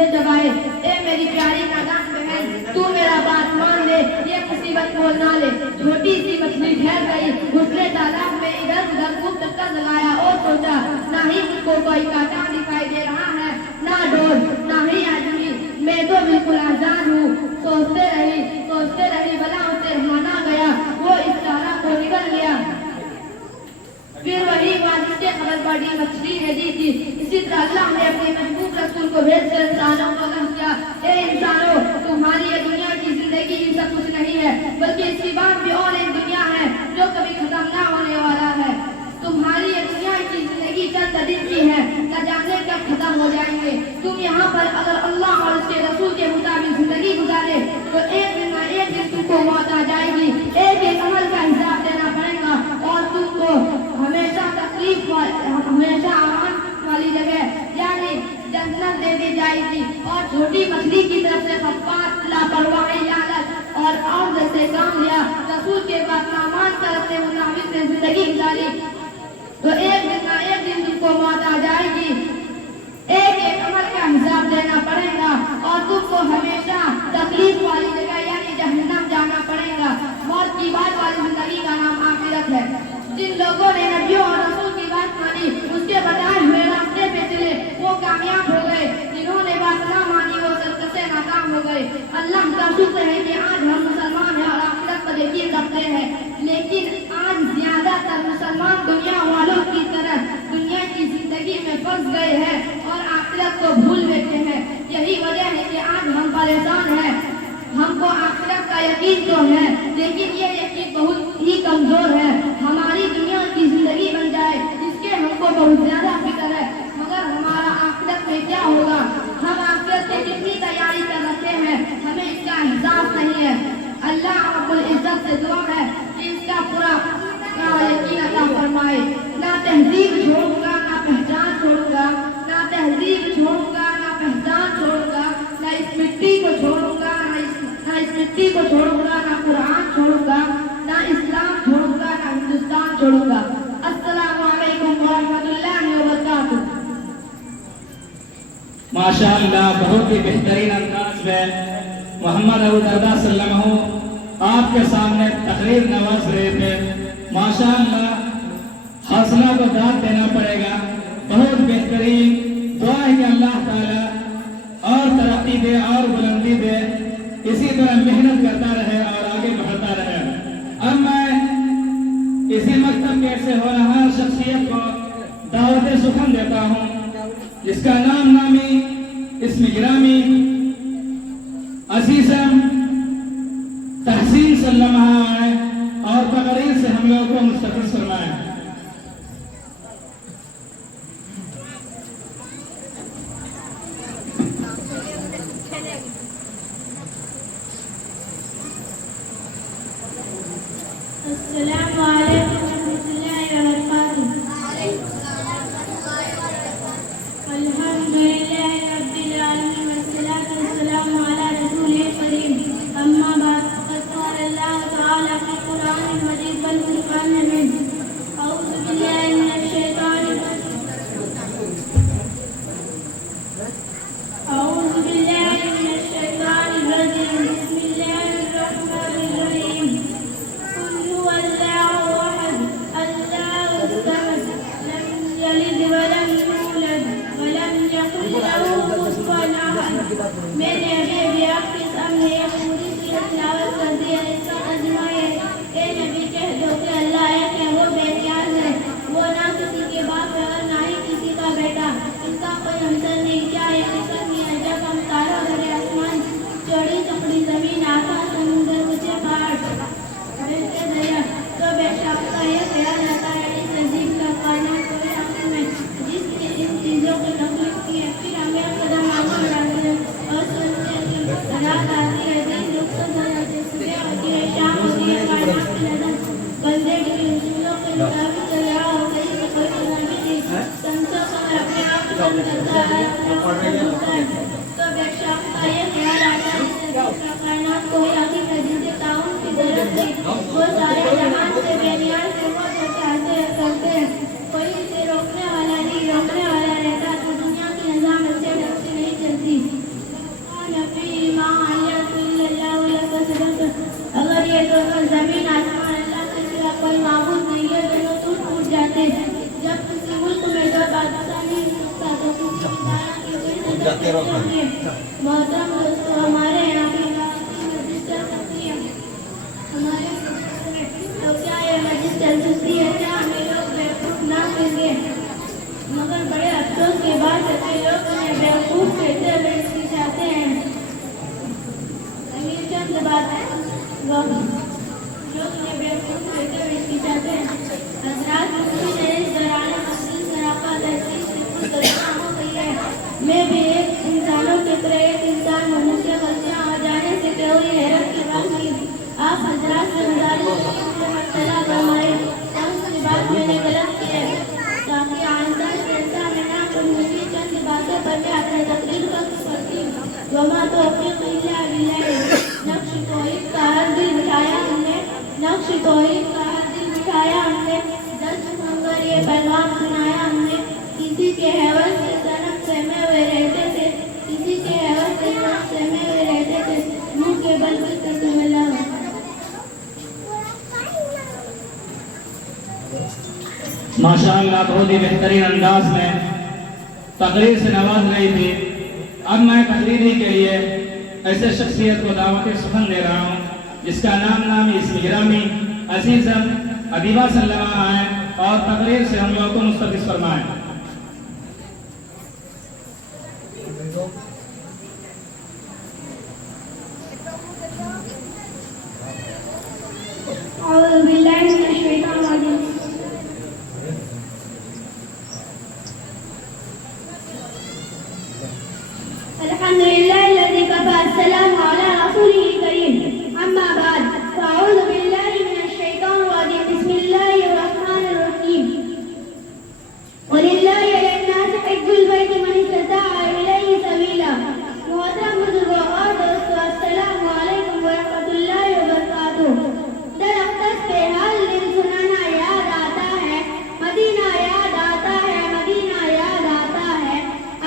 مجھے دبائے۔ اے میری پیاری نادان بہن، تو میرا بات مان لے، یہ مصیبت کو نہ لے۔ چھوٹی سی مچھلی ٹھہر گئی، اس نے تالاب میں ادھر ادھر خوب چکر لگایا اور سوچا نہ ہی مجھ کو کوئی کانٹا دکھائی دے رہا ہے، نہ ڈور، نہ ہی آدمی، میں تو بالکل آزاد ہوں۔ سوچتے رہی بلا اسے مانا گیا، وہ اس طرح کو نکل گیا۔ پھر وہی بات اس سے خبر پڑی، مچھلی ہجی تھی۔ اسی طرح اللہ نے اپنے محبوب رسول کو بھیج کر انسانوں کو کہا کیا، اے انسانوں، تمہاری یہ دنیا کی زندگی ان سب کچھ نہیں ہے، بلکہ اس کے بعد بھی اور ایک دنیا ہے جو کبھی ختم نہ ہونے والا ہے۔ تمہاری یہ دنیا کی زندگی چند دن کی ہے، نہ جانے کب ختم ہو جائیں گے۔ تم یہاں پر اگر اللہ اور اس کے رسول کے مطابق زندگی گزارے تو ایک دن نہ ایک دن تم کو موت آ جائے گی، ایک ایک عمل کا حساب دینا پڑے گا، اور تم کو ہمیشہ ہمیشہ آرام والی جگہ یعنی جنت دے دی جائے گی۔ اور چھوٹی مچھلی کی طرف سے خفات، لاپرواہی، لالچ اور جیسے کام لیا، رسول کے بات نہ مان کر اپنے مطابق سے زندگی گزاری تو ایک دن نہ ایک دن تم کو موت آ جائے گی، ایک ایک عمل کا حساب دینا پڑے گا، اور تم کو ہمیشہ تکلیف والی جگہ یعنی جہنم جانا پڑے گا۔ موت کی بات والی زندگی کا نام آخرت ہے۔ جن لوگوں نے نبیوں اور رسول کی بات مانی، اس کے بتائے ہوئے راستے پہ چلے، وہ کامیاب ہو گئے۔ جنہوں نے بات نہ مانی، وہ سرکشے ناکام ہو گئے۔ اللہ کا شکر ہے کہ آج ہم مسلمان ہیں اور آخرت پر یقین رکھتے ہیں، لیکن آج زیادہ تر مسلمان دنیا والوں کی طرح دنیا کی زندگی میں پھنس گئے ہیں اور آخرت کو بھول بیٹھے ہیں۔ یہی وجہ ہے کہ آج ہم پریشان ہیں۔ ہم کو آخرت کا یقین تو ہے، لیکن یہ یقین بہت ہی کمزور ہے۔ ہماری دنیا کی زندگی بن جائے اس کے ہم کو بہت زیادہ فکر ہے، مگر ہمارا آخرت میں کیا ہوگا، ہم آخرت سے کتنی تیاری کر رکھے ہیں، ہمیں اس کا احساس نہیں ہے۔ اللہ رب العزت سے دعا ہے کہ اس کا پورا یقین عطا فرمائے۔ نہ تہذیب چھوڑوں گا، نہ پہچان چھوڑوں گا، نہ تہذیب چھوڑوں گا، نہ پہچان چھوڑوں گا، نہ اس مٹی کو چھوڑوں گا، نہ اس مٹی کو چھوڑوں گا، نہ قرآن چھوڑوں گا، نہ اسلام چھوڑوں گا، نہ ہندوستان چھوڑوں گا۔ السلام علیکم ورحمۃ اللہ وبرکاتہ۔ ماشاء اللہ، بہت ہی بہترین انداز میں محمد ابو درداء صلی اللہ علیہ وسلم آپ کے سامنے تقریر نواز رہے تھے۔ ماشاء اللہ، حوصلہ کو داد دینا پڑے گا۔ بہت بہترین دعا ہے کہ اللہ تعالیٰ اور ترقی دے اور بلندی دے، اسی طرح محنت کرتا رہے اور آگے بڑھتا رہے۔ اب میں اسی مکتب کے سے ہو رہا شخصیت کو دعوت سخن دیتا ہوں، جس کا نام نامی، اسم گرامی، عزیزم تحسین صلی اللہ علیہ اور تقریر سے ہم لوگوں کو مستقل فرمائے۔ السلام علیکم ورحمۃ اللہ وبرکاتہ۔ الحمد للہ رب العالمین والصلاة والسلام علی رسول کریم، اما بعد، فقد قال اللہ تعالی فی القرآن المجید والفرقان المجید، اعوذ باللہ من الشیطان الرجیم، بسم اللہ الرحمن الرحیم، قل هو اللہ یہ دونوں زمین آسمان اللہ کے سوا کوئی معبود نہیں ہے، دونوں ٹوٹ جاتے ہیں۔ جب کسی ملک میں جو بادشاہ نہیں سکتا تو کسی ادارہ کی کوئی صداقت ہوتی ہے۔ محترم دوستو، ہمارے یہاں کی مسجد چل سکتی ہے، ہمارے ملک میں تو کیا یہ مسجد چل سکتی ہے؟ کیا ہمیں لوگ بیوقوف نہ کہیں گے؟ مگر بڑے افسوس کی بات ہے کہ لوگ انہیں بیوقوف کہتے ہوئے ہچکچاتے ہیں۔ یہ چند باتیں لوگ انہیں بیوقوف کہتے ہوئے ہچکچاتے ہیں۔ حضرات، مفتی نے اس دوران مسجد سراپا تحقیق سے خود غلطیاں ہو گئی ہے۔ میں بھی ایک انسانوں کی طرح ایک انسان ہوں، مجھ سے غلطیاں ہو جانے سے کوئی حیرت کی بات نہیں۔ آپ حضرات سے گزارش ہے کہ مجھے مبتلا فرمائیں، کون سی بات میں نے غلط کی ہے، تاکہ آئندہ سے ایسا میں نہ کروں۔ اسی چند باتوں پر میں اپنی تقریر کو کرتی ہوں۔ وما توفیق الا باللہ۔ نقش توحید کا ہر دل بٹھایا ہم نے، نقش توحید کا ہر دل بٹھایا ہم نے، دست منگر یہ پیغام سنایا ہم نے۔ کسی کے حوث سے صنم سہمے ہوئے رہتے تھے، کسی کے حوث سے صنم سہمے ہوئے رہتے تھے، منہ کے بل پر قسم اللہ۔ ماشاءاللہ بہت ہی بہترین انداز میں تقریر سے نواز رہی تھی۔ اب میں تقریری کے لیے ایسے شخصیت کو دعوت سخن دے رہا ہوں جس کا نامی اسم گرامی عزیزم ادیبہ سلمہ آئیں اور تقریر سے ہم لوگوں کو مستفیض فرمائیں۔ اعوذ باللہ من الشیطان الرجیم۔ الحمد لله الذي كفى، السلام على رسوله الكريم، أما بعد، فأعوذ بالله من الشيطان الرجيم، بسم الله الرحمن الرحيم۔ ولله على الناس حج البيت من استطاع إليه سبيلا۔ محترم بزرگوں اور دوستو، السلام علیکم ورحمۃ اللہ وبرکاتہ۔ درختس پہ حال دل سنانا یاد آتا ہے، مدینہ یاد آتا ہے، مدینہ یاد آتا ہے۔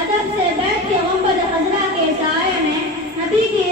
ادب سے بیٹھ کے غنبد خضرا کے سائے میں نبی کی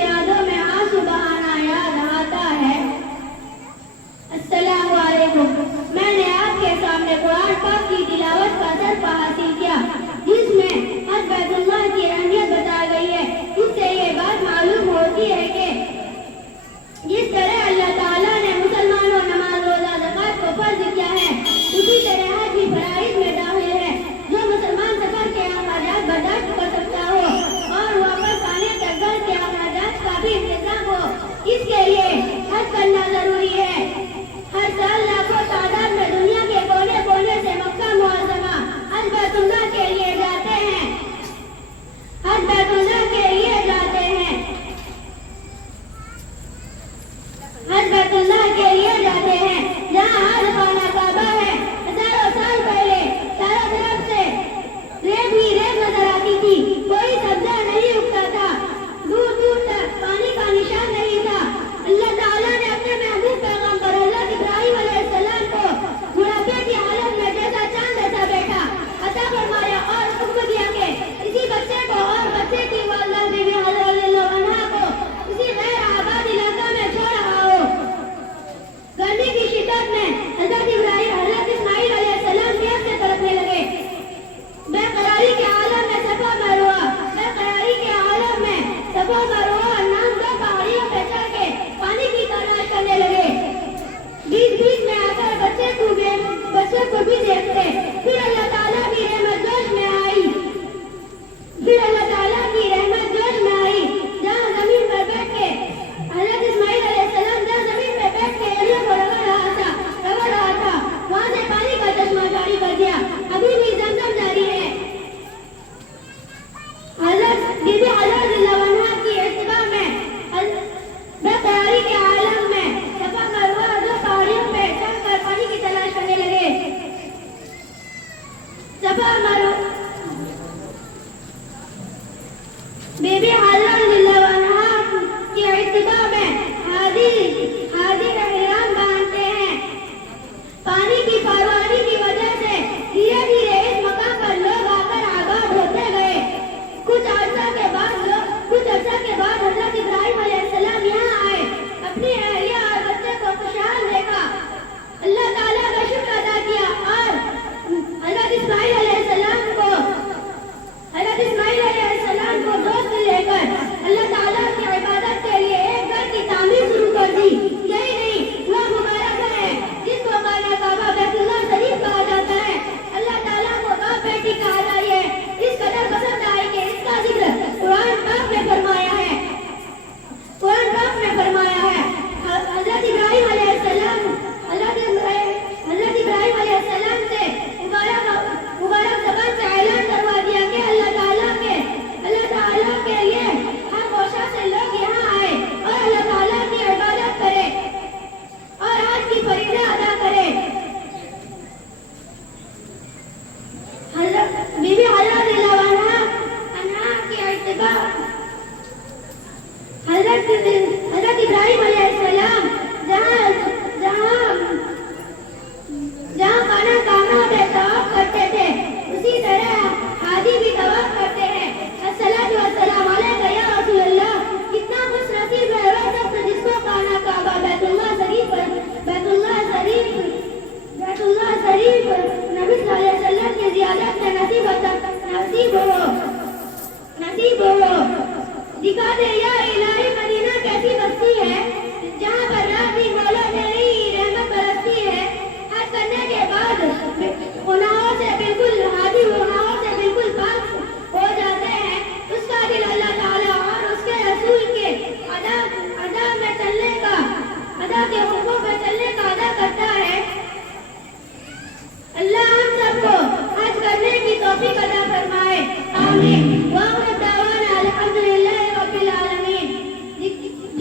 دکھا دے یا الہی مدینہ کیسی بستی ہے جہاں پر راضی مولا تیری رحمت برستی ہے. حج کرنے کے بعد گناہوں سے بالکل ہادی گناہوں سے بالکل پاک ہو جاتے ہیں. اس کا دل اللہ تعالیٰ اور اس کے رسول کے ادا کے حکموں پہ چلنے کا ادا کرتا ہے. اللہ ہم سب کو حج کرنے کی توفیق عطا فرمائے. آمین. وآخر دعوانا الحمدللہ رب العالمین.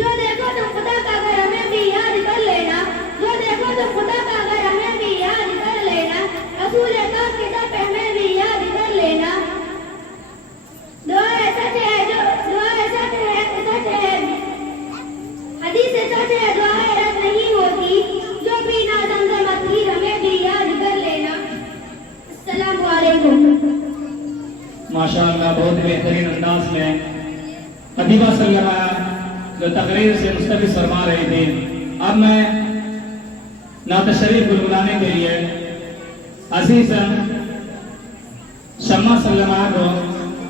جو دیکھو تو خدا کا گھر ہمیں بھی یاد کر لینا. جو دیکھو تو خدا کا گھر ہمیں بھی یاد کر لینا. رسول پاک کی طرف ہمیں بھی یاد کر لینا. دعا سچ ہے حدیث سچ ہے دعا رد نہیں ہوتی. جو بھی نا زمزم اطہیر ہمیں بھی یاد کر لینا. السلام علیکم. ماشاءاللہ بہت بہترین انداز میں حبیبہ سلمہ جو تقریر سے مستفیض فرما رہے تھے. اب میں نعت شریف گنگنانے کے لیے عزیز شمع سلمہ کو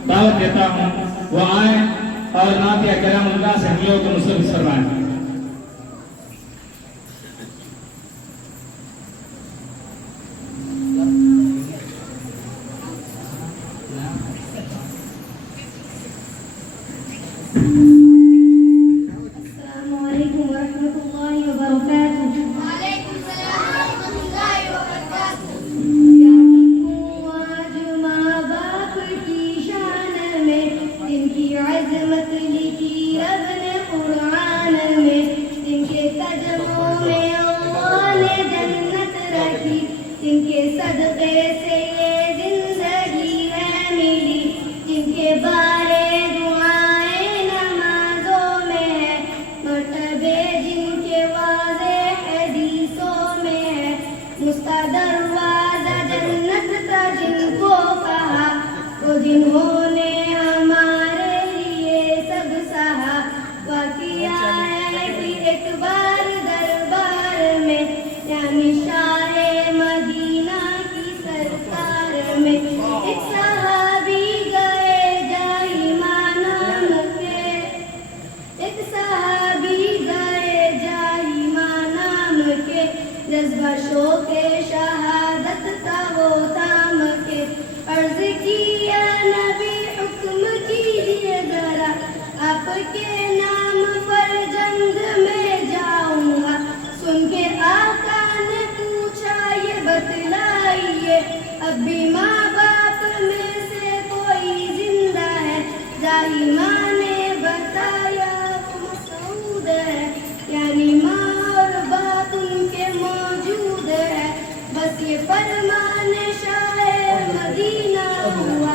دعوت دیتا ہوں وہ آئیں اور نعت کرام اللہ سے ہم لوگ کو مستفیض فرمائیں. السلام علیکم ورحمۃ اللہ وبرکاتہ. وعلیکم السلام ورحمۃ اللہ وبرکاتہ. آج ماں باپ کی شان میں جن کی عظمت لکھی رب نے قرآن میں. جن کے قدموں میں اللہ نے جنت رکھی. جن کے صدقے سے یہ زندگی ہے ملی. جن کے بارے دعائیں نمازوں میں ہے. مرتبے جن کے واضح حدیثوں میں ہے. مستدروازہ جنت کا جن کو کہا وہ جنہوں نے ہمارے لیے سب سہا. واقعہ ہے کہ ایک بار دربار میں یعنی شاہ مدینہ کی سرکار میں ایک صحابی گئے جائمہ نام کے. ایک صحابی گئے جائمہ نام کے. جذبہ شوق شہادت کا وہ تام کے. عرض کیا نبی حکم کیجیے ذرا آپ کے نام پر جنگ میں جاؤں گا. سن کے آقا نے پوچھا یہ بتلائیے اب بھی ماں باپ میں سے کوئی زندہ ہے. جائمہ نے بتایا وہ مسعود ہے یعنی ماں اور باپ ان کے موجود ہے. بس یہ فرمان شاہ مدینہ ہوا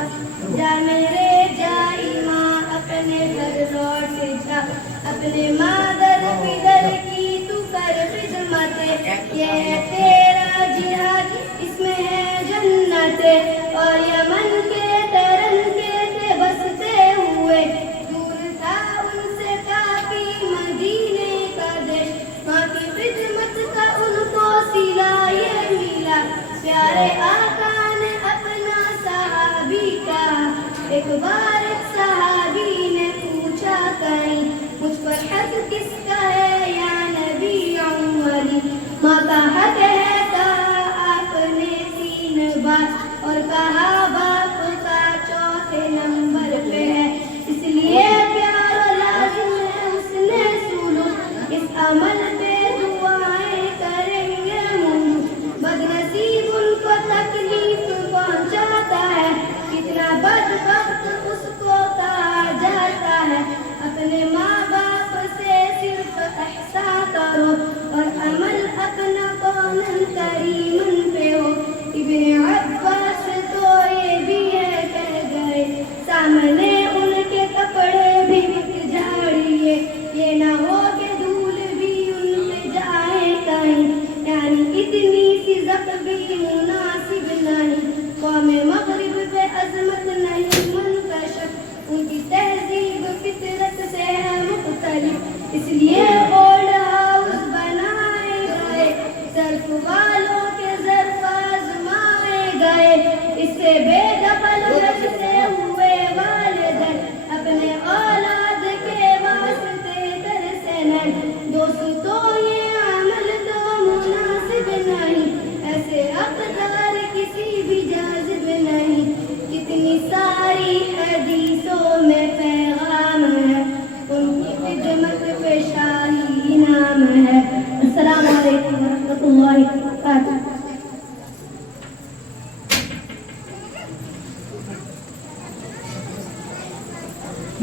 جا میرے جائمہ اپنے گھر لوٹ جا. اپنے مادر پدر کی تو کر خدمت. یہ ہے تیرا جہاد اس میں ہے جنت. اور یمن کے ترنگے تھے بستے ہوئے. دور تھا ان سے کافی مدینے کا دیش. ماں کی خدمت کا ان کو صلہ یہ ملا. پیارے آقا نے اپنا صحابی کہا. ایک بار ایک صحابی نے پوچھا کہیں مجھ پر حق کس کا ہے یا نبی عمری. ماں کا حق ہے کہا آپ نے 3 بار اور کہا باپ کا چوتھے نمبر پہ ہے. اس لیے پیار لازم ہے حسن سلوک. اس عمل پہ دعائیں کریں گے منہ. بدنصیب ان کو تکلیف پہنچاتا ہے. کتنا بدبخت اس کو کہا جاتا ہے. اپنے ماں باپ سے صرف احسان کرو اور عمل اپنا کون کریمن پہ ہو. ابن عباس تو یہ بھی ہے کہہ گئے سامنے ان کے کپڑے بھی مت جھاڑیے. یہ نہ ہو کہ دھول بھی ان پہ جائے کہیں. یعنی اتنی سی ذات بھی مناسب نہیں. قوم مغرب پہ عظمت نہیں منکشف. ان کی تہذیب فطرت سے ہے مختلف. اس لیے اولڈ ہاؤس بنائے گئے. ظرف والوں کے ظرف آزمائے گئے. اس سے بے دخل رکھتے ہوئے والدین اپنے اولاد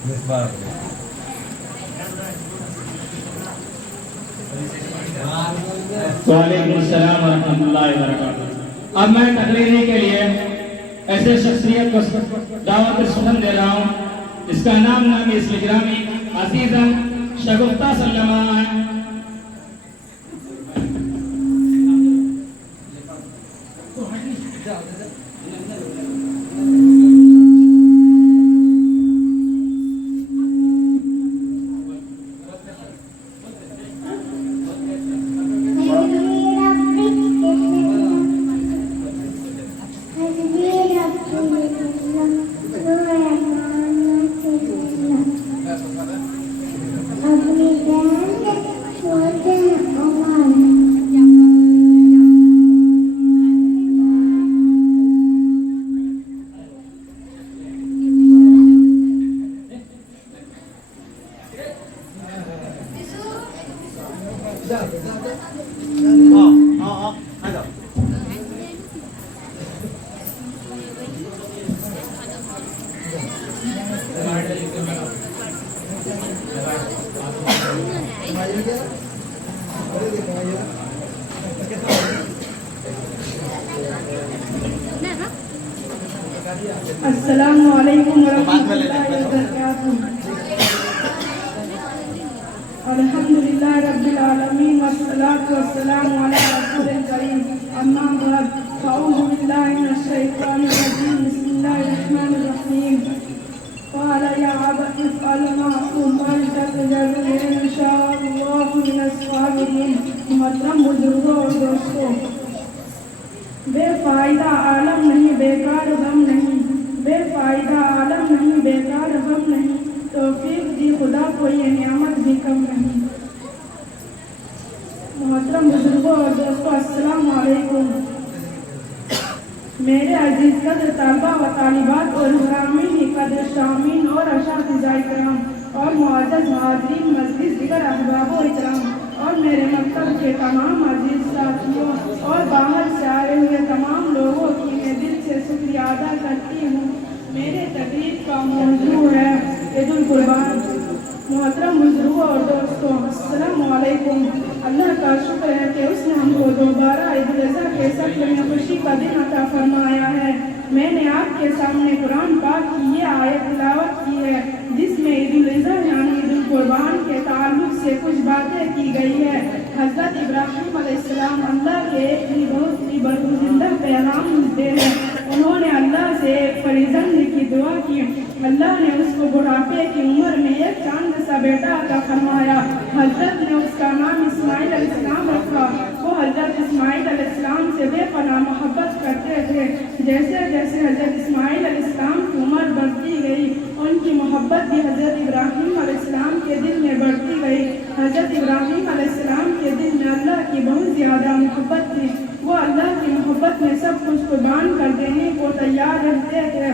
وعلیکم السلام ورحمۃ اللہ وبرکاتہ۔ اب میں تقریر کے لیے ایسے شخصیت کو دعوت سخن دے رہا ہوں جس کا نام اس گرامی عزیزم شگفتہ سلمہ ہے۔ السلام علیکم ورحمۃ اللہ وبرکاتہ۔ الحمدللہ رب العالمین والصلاة والسلام علی رسول الکریم، اما بعد فاعوذ باللہ من الشیطان الرجیم، بسم اللہ الرحمن الرحیم۔ قال یا ابت افعل ما تؤمر ستجدنی ان شاء اللہ من الصابرین۔ محترم بزرگوں اور دوستوں، بے فائدہ عالم نہیں، بیکار غم نہیں، بے فائدہ عالم نہیں، بیکار غم نہیں، توفیق دی خدا کو یہ نعمت بھی کم نہیں۔ محترم بزرگوں اور دوستوں، السلام علیکم۔ میرے عزیز قدر طلبہ و طالبات اور حرامین قدر شامین اور اساتذہ کرام اور معزز حاضرین مجلس، دیگر احباب و اکرام اور میرے مکتب کے تمام عزیز ساتھیوں اور باہر سے آئے ہوئے تمام لوگوں کی میں دل سے شکریہ ادا کرتی ہوں۔ میرے تقریب کا موضوع ہے عید القربان۔ محترم بزرگوں اور دوستوں، السلام علیکم۔ اللہ کا شکر ہے کہ اس نے ہم کو دوبارہ عید الاضحیٰ کے شکل میں خوشی کا دن عطا فرمایا ہے۔ میں نے آپ کے سامنے قرآن پاک کی یہ آیت تلاوت کی ہے جس میں عید الاضحیٰ یعنی عید القربان کے تعلق سے کچھ باتیں کی گئی ہے۔ حضرت ابراہیم علیہ السلام اللہ کے ایک ہی بہت ہی برگزیدہ پیغام ملتے ہیں۔ انہوں نے اللہ سے ایک فرزند کی دعا کی، اللہ نے اس کو بڑھاپے کی عمر میں ایک چاند سا بیٹا عطا فرمایا۔ حضرت نے اس کا نام اسماعیل علیہ السلام رکھا۔ وہ حضرت اسماعیل علیہ السلام سے بے پناہ محبت کرتے تھے۔ جیسے جیسے حضرت اسماعیل علیہ السلام کی عمر بڑھتی گئی، ان کی محبت بھی حضرت ابراہیم علیہ السلام کے دل میں بڑھتی گئی۔ حضرت ابراہیم علیہ السلام کے دل میں اللہ کی بہت زیادہ محبت تھی۔ وہ اللہ کی محبت میں سب کچھ قربان کر دینے کو تیار رہتے تھے۔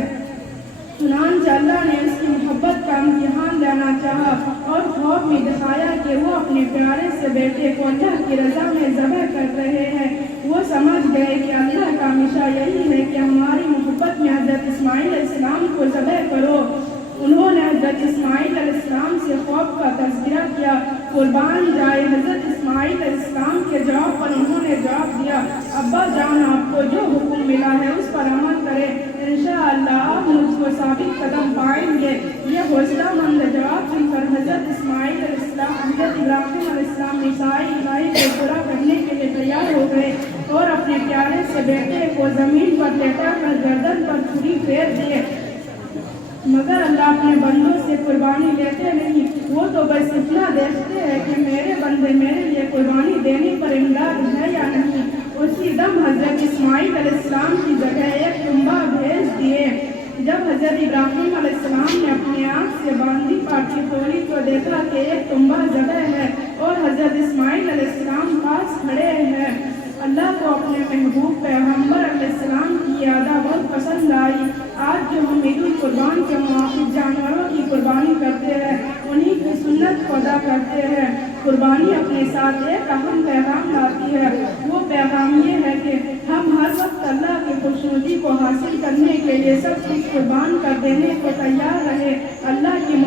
چنانچہ اللہ نے اس کی محبت کا امتحان لینا چاہا اور خواب میں دکھایا کہ وہ اپنے پیارے سے بیٹے کو اللہ کی رضا میں ذبح کر رہے ہیں۔ وہ سمجھ گئے کہ اللہ کا مشا یہی ہے کہ ہماری محبت میں حضرت اسماعیل علیہ السلام کو ذبح کرو۔ انہوں نے حضرت اسماعیل علیہ السلام سے خواب کا تذکرہ کیا، قربان جائے۔ حضرت اسماعیل علیہ السلام کے جواب پر انہوں نے جواب دیا، ابا جان آپ کو جو حکم ملا ہے اس پر عمل کریں، انشاءاللہ آپ مجھ کو ثابت قدم پائیں گے۔ یہ حوصلہ مند جواب سن کر حضرت اسماعیل علیہ السلام حضرت ابراہیم علیہ السلام نسائی الہی کو پورا کرنے کے لیے تیار ہو گئے اور اپنے پیارے سے بیٹے کو زمین پر لیٹا کر گردن پر چھری پھیر دیے۔ مگر اللہ اپنے بندوں سے قربانی لیتے نہیں، وہ تو بس اتنا دیکھتے ہیں کہ میرے بندے میرے لیے قربانی دینے پر امداد ہے یا نہیں۔ اسی دم حضرت اسماعیل علیہ السلام کی جگہ ایک تنبا بھیج دیے۔ جب حضرت ابراہیم علیہ السلام نے اپنی آنکھ سے باندھی پاٹی کھولی تو دیکھا کہ ایک تنبا جگہ ہے اور حضرت اسماعیل علیہ السلام پاس کھڑے ہیں۔ اللہ کو اپنے محبوب پیغمبر علیہ السلام کی یہ ادا بہت پسند آئی۔ آج جو ہم عید القربان کے موافق جانوروں کی قربانی کرتے ہیں، انہی کی سنت کو ادا کرتے ہیں۔ قربانی اپنے ساتھ ایک اہم پیغام لاتی ہے۔ وہ پیغام یہ ہے کہ ہم ہر وقت اللہ کی خوشنودی کو حاصل کرنے کے لیے سب کچھ قربان کر دینے کو تیار رہے۔ اللہ کی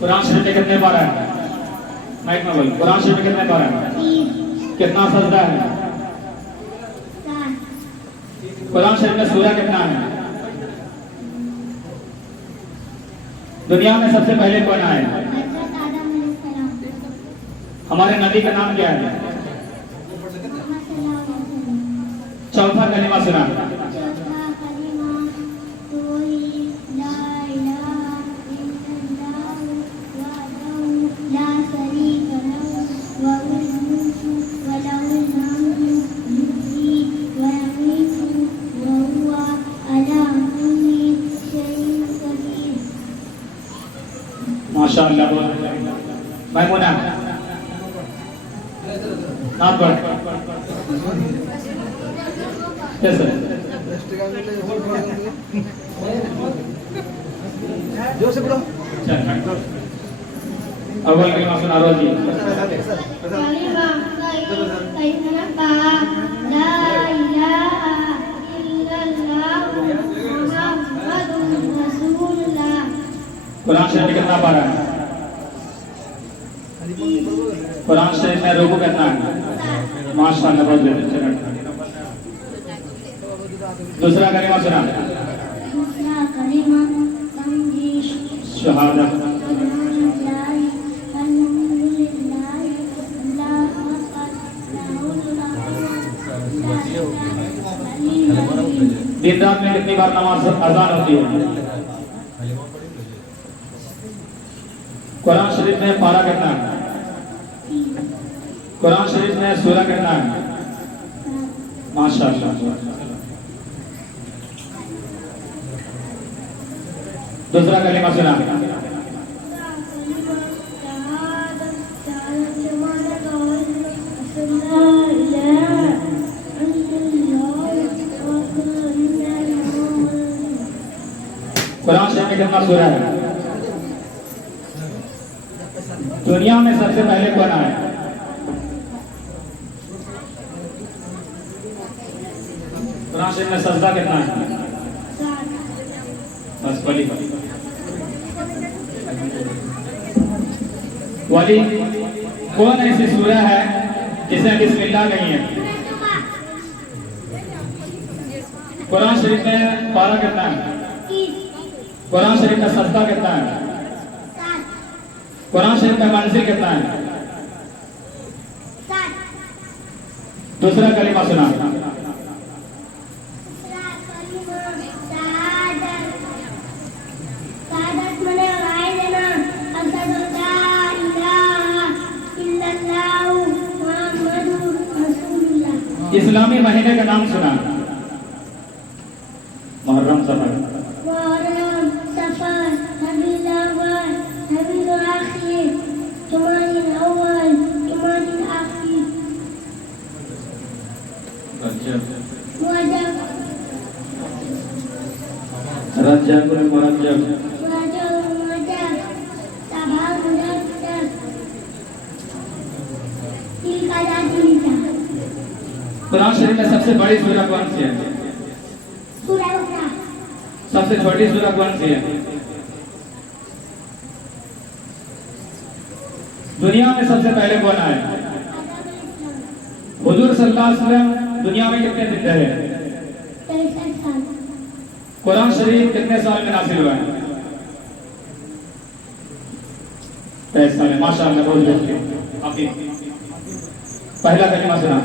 قرآن شریف میں کتنے پارہ ہے؟ مائک میں بول. قرآن شریف میں کتنے پارہ ہے؟ کتنا سجدہ ہے؟ قرآن شریف میں سورہ کتنا ہے؟ دنیا میں سب سے پہلے کون آئے؟ ہمارے نبی کا نام کیا ہے؟ چوتھا کلمہ سنا. ماشاء اللہ. بہت میمونہ نام پڑھ. کیسے اول کلمہ سنا رو جی. قرآن شریف میں کتنا پارہ ہے؟ قرآن شریف میں رکوع کتنا ہے؟ ماشاء اللہ. بہت بہتر. دوسرا کلمہ سنا. شہادت. دن رات میں کتنی بار نماز اذان ہوتی ہے؟ قرآن شریف میں پارہ کتنا ہے؟ قرآن شریف میں سورہ کتنا ہے؟ ماشاء اللہ. دوسرا کلمہ سنا. قرآن شریف میں کتنا سورہ ہے؟ دنیا میں سب سے پہلے کون آیا؟ قرآن شریف میں سجدہ کتنا ہے؟ بس ولی. ولی کون ایسی سورہ ہے جسے بسم اللہ نہیں ہے؟ قرآن شریف میں پارہ کتنا ہے؟ قرآن شریف میں سجدہ کتنا ہے؟ قرآن شریف میں منزل کتنا ہے؟ دوسرا کلمہ سنا. اسلامی مہینے کا نام سنا. محرم سفر. رجب المرجب. قرآن شریف میں سب سے بڑی سورہ کون سی ہے؟ سب سے چھوٹی سورہ کون سی ہے؟ دنیا میں سب سے پہلے کون آئے؟ حضور صلی اللہ علیہ وسلم دنیا میں کتنے دن رہے؟ قرآن شریف کتنے سال میں نازل ہوا ہے؟ 23 سال میں. ماشاء اللہ. بہت بہترین. پہلا کلمہ سنا.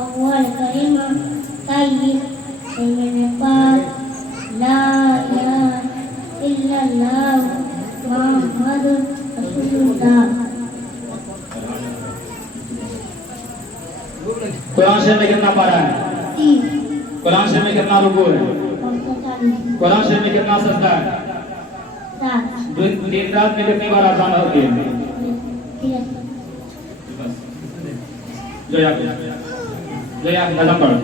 اول کلمہ طیب طیبات لا الہ الا اللہ محمد رسول اللہ. قرآن شریف میں کتنا پارہ ہے؟ 3. قرآن شریف میں کتنا رکوع ہے؟ 45. قرآن شریف میں کتنا سجدہ ہے؟ 7. دن رات میں کتنی بار اذان ہوتی ہے؟ جو یا نظم پڑھ.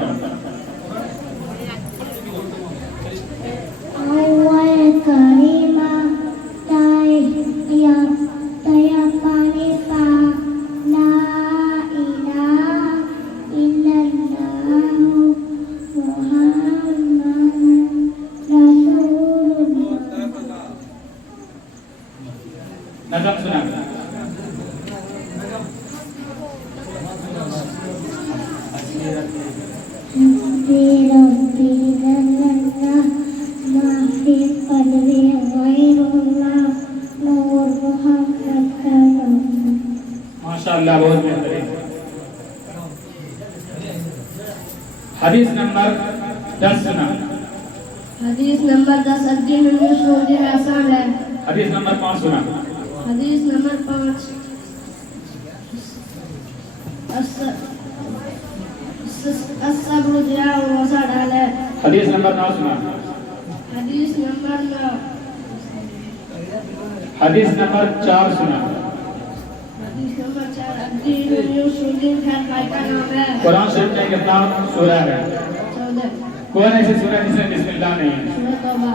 اول کلمہ طیب پانی پاک لا الہ الا اللہ محمد حدیث نمبر 10 سنا. حدیث نمبر 10 الدین النصر دین آسان ہے. حدیث نمبر 5 سنا. حدیث نمبر 5 الصبر ضیاء روزہ ڈال ہے. حدیث نمبر 9 سنا. حدیث نمبر 9 حدیث نمبر 4 سنا. حدیث نمبر 4 الدین النصر دین خیر خائی کا نام ہے. قرآن شریف میں کتنا سورہ ہے؟ 14 کون ایسی سورہ جس میں بسم اللہ نہیں ہے؟ سورہ توبہ.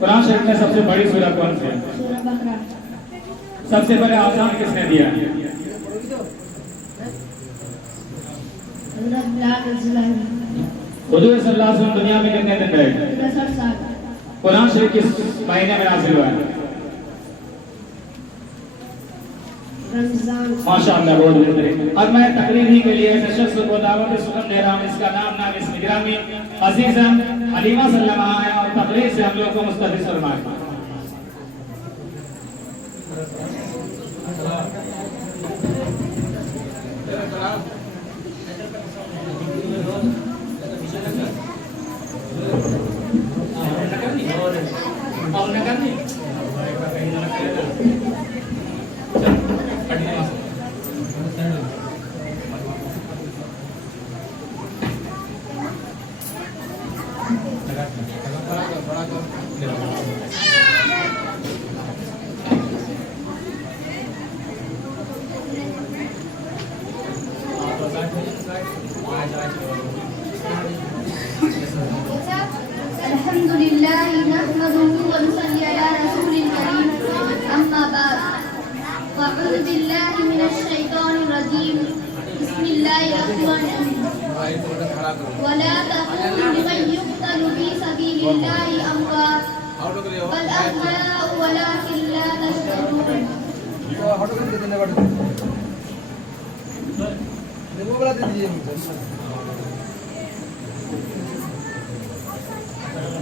قرآن شریف میں سب سے بڑی سورہ کون سی ہے؟ سورہ بقرہ. سب سے بڑے آسان کس نے دیا؟ حضرت بلال الزبیر. حضور صلی اللہ علیہ وسلم دنیا میں کتنے دن رہے؟ 63 سال. قرآن شریف کس مہینے میں نازل ہوا ہے؟ رمضان. ماشاءاللہ بہت بہترین. اب میں تقریر ہی کے لیے ایسے شخص کو دعوت سخن دے رہا ہوں. اس کا نام اس گرامی عزیزہ حلیمہ سلمہ ہے اور تقریر سے ہم لوگ کو مستفیض فرمائے. الحمدللہ نحمده ونصلي على رسول الكريم اما بعد فاعوذ باللہ من الشیطان الرجیم بسم اللہ الرحمن الرحیم ولا تقولوا لمن يقتل في سبيل الله اموات بل احياء ولكن لا تشعرون.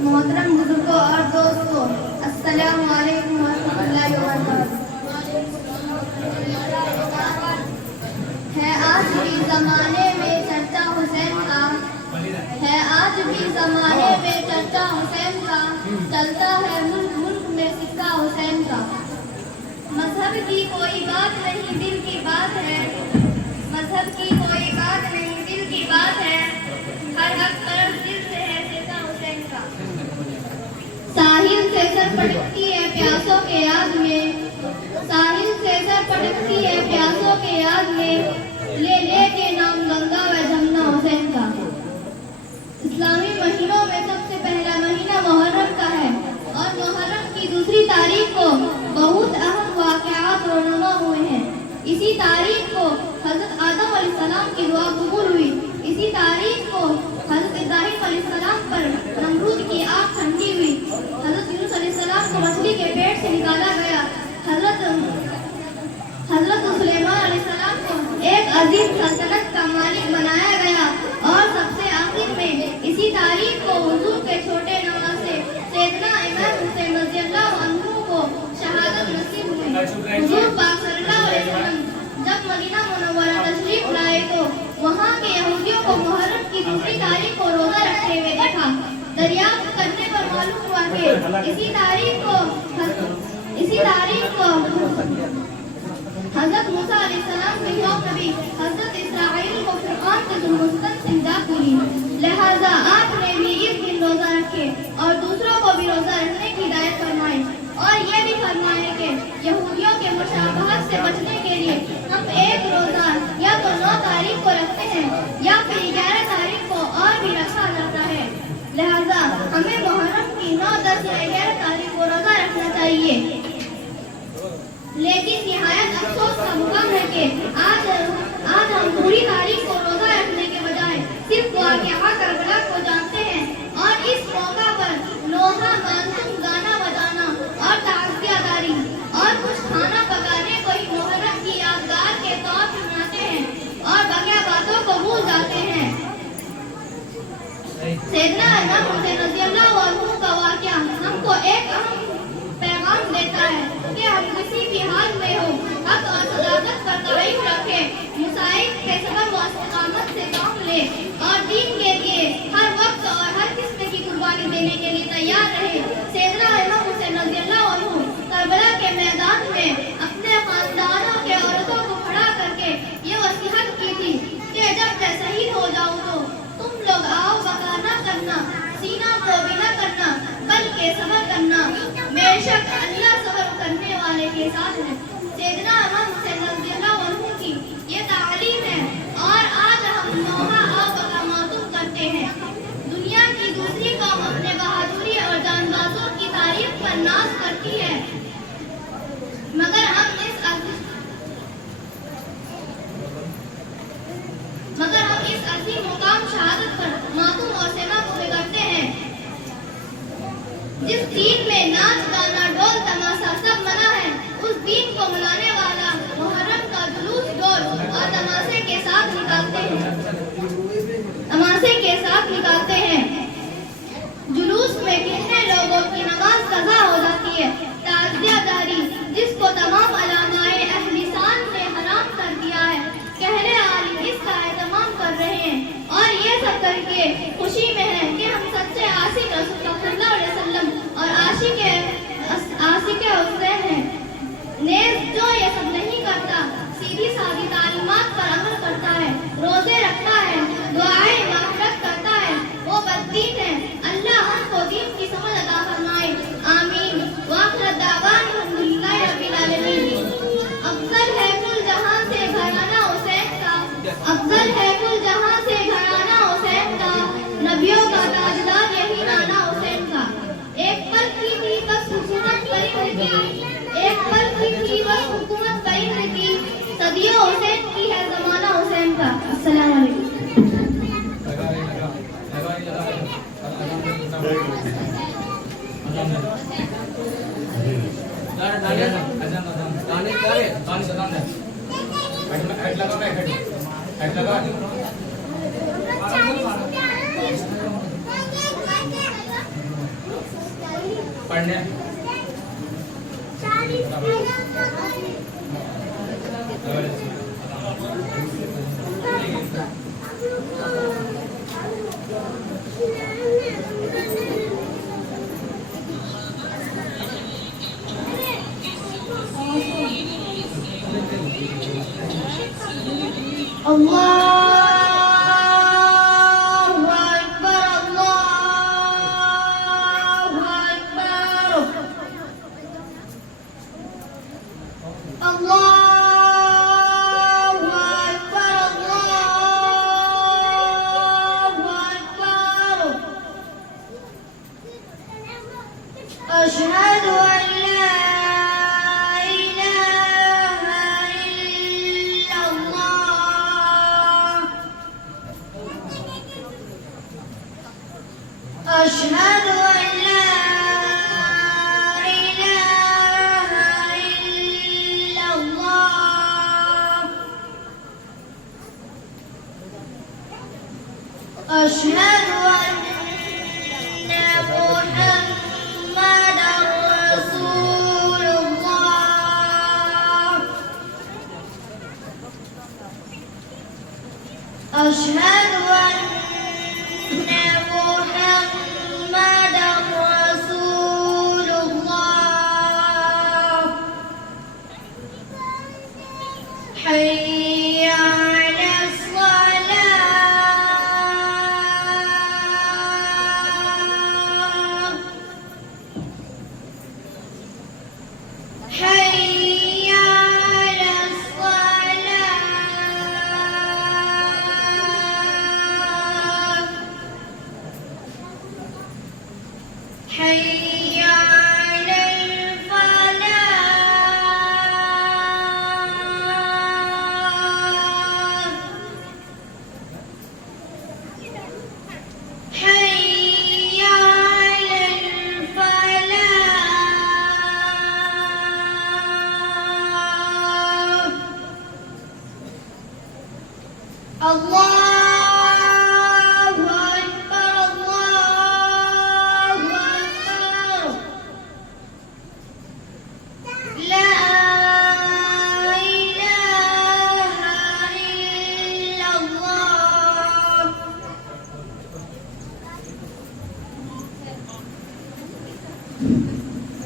محترم بزرگوں اور دوستوں السلام علیکم ورحمۃ اللہ وبرکاتہ. ہے آج بھی زمانے میں چرچا حسین کا. ہے آج بھی زمانے میں چرچا حسین کا. چلتا ہے ملک ملک میں سکہ حسین کا. مذہب کی کوئی بات نہیں دل کی بات ہے. مذہب کی کوئی بات نہیں دل کی بات ہے. ہر حق طرف دل سے ہے سکہ حسین کا. ساحل سے سر پٹکتی ہے پیاسوں کے یاد میں. ساحل سے سر پٹکتی ہے پیاسوں کے یاد میں. لے لے کے نام گنگا و جمنا حسین کا. اسلامی مہینوں میں سب سے پہلا مہینہ محرم کا ہے اور محرم کی دوسری تاریخ کو بہت اہم واقعات رونما ہوئے ہیں. اسی تاریخ کو حضرت آدم علیہ السلام کی دعا قبول ہوئی. اسی تاریخ کو حضرت ابراہیم علیہ السلام پر نمرود کی آگ ٹھنڈی ہوئی. حضرت یونس علیہ السلام کو مچھلی کے پیٹ سے نکالا گیا. حضرت سلیمان علیہ السلام کو ایک عظیم سلطنت کا مالک بنایا گیا. اور سب سے آخر میں اسی تاریخ کو حضور کے چھوٹے نواسے سیدنا امام حسین رضی اللہ عنہ کو شہادت نصیب ہوئی. حضور پاک صلی اللہ علیہ وسلم جب مدینہ منورہ تشریف لائے تو وہاں کے یہودیوں کو محرم کی دوسری تاریخ کو روزہ رکھتے ہوئے دیکھا. دریافت کرنے پر معلوم ہوا کہ اسی تاریخ کو حضرت موسیٰ علیہ السلام کے شوق نبی حضرت اسرائیل کو فرعون کے ظلم سے نجات ملی. لہذا آپ نے بھی اس دن روزہ رکھے اور دوسروں کو بھی روزہ رکھنے کی ہدایت فرمائی. اور یہ بھی فرمائے کہ یہودیوں کے مشابہت سے بچنے کے لیے ہم ایک روزہ یا تو 9 تاریخ کو رکھتے ہیں یا پھر 11 تاریخ کو اور بھی رکھا جاتا ہے. لہذا ہمیں محرم کی 9, 10 یا 11 تاریخ کو روزہ رکھنا چاہیے. لیکن نہایت افسوس کا مقام ہے کہ آج ہم پوری تاریخ کو روزہ رکھنے کے بجائے صرف واقعہ کربلا کو جانتے ہیں اور اس موقع پر لوہا مانسوم گانا بجانا اور تعزیہ داری اور کچھ کھانا پکانے کو ہی محرم کی یادگار کے طور پر مناتے ہیں اور بقیہ باتوں کو بھول جاتے ہیں. سیدنا امام حسین رضی اللہ عنہ کا واقعہ ہم کو ایک اہم پیغام دیتا ہے کہ ہم کسی بھی حال میں ہو حق اور صداقت پر توجہ رکھیں. مصائب کے سبب و استقامت سے کام لیں اور دین کے لیے صبر کرنا، بے شک اللہ صبر کرنے والے کے ساتھ ہے۔ سیدنا امام حسین رضی اللہ عنہ کی یہ تعلیم ہے اور آج ہم نوحہ اور بقا معطوف کرتے ہیں۔ دنیا کی دوسری قوم اپنے بہادری اور جان بازوں کی تعریف پر ناز کرتی ہے، مگر ہم اس عظیم مقام شہادت پر ماتم اور سما کو بگڑتے ہیں۔ جس دین میں ناچ گانا ڈول تماشا سب منع ہے، اس دین کو منانے والا محرم کا جلوس ڈول اور تماشے کے ساتھ نکالتے ہیں۔ جلوس میں کتنے لوگوں کی نماز قضا ہو جاتی ہے۔ تعزیہ داری جس کو تمام علمائے اہل لسان نے حرام کر دیا ہے، کہنے عالم اس کا اہتمام کر رہے ہیں اور یہ سب کر کے خوشی میں ہے کہ ہم سچے عاشق رسول اللہ صلی اللہ علیہ وسلم اور عاشق حسین ہیں۔ نیز جو یہ سب نہیں کرتا، سیدھی سادی تعلیمات پر عمل کرتا ہے، روزے رکھتا ہے، دعائیں مغفرت کرتا ہے، وہ بددین ہے۔ اللہ ہم کو دین کی سمجھ عطا فرمائے، آمین۔ وآخر دعوانا الحمدللہ رب العالمین۔ افضل ہے کل جہاں سے گھرانہ حسین کا، افضل ہے کل جہاں سے گھرانہ حسین کا، نبیوں کا تاجدار یہی نانا حسین کا۔ ایک پل کی تھی بس حکومت پرند کی، ایک پل کی تھی بس حکومت پرند کی، صدیوں حسین کی ہے زمانہ حسین کا۔ السلام علیکم۔ أشهد أن لا إله إلا الله أشهد أن لا إله إلا الله أشهد أن محمدا رسول الله أشهد أن محمدا رسول الله حي على الصلاة حي على الصلاة حي على الفلاح حي على الفلاح الله أكبر الله أكبر لا إله إلا الله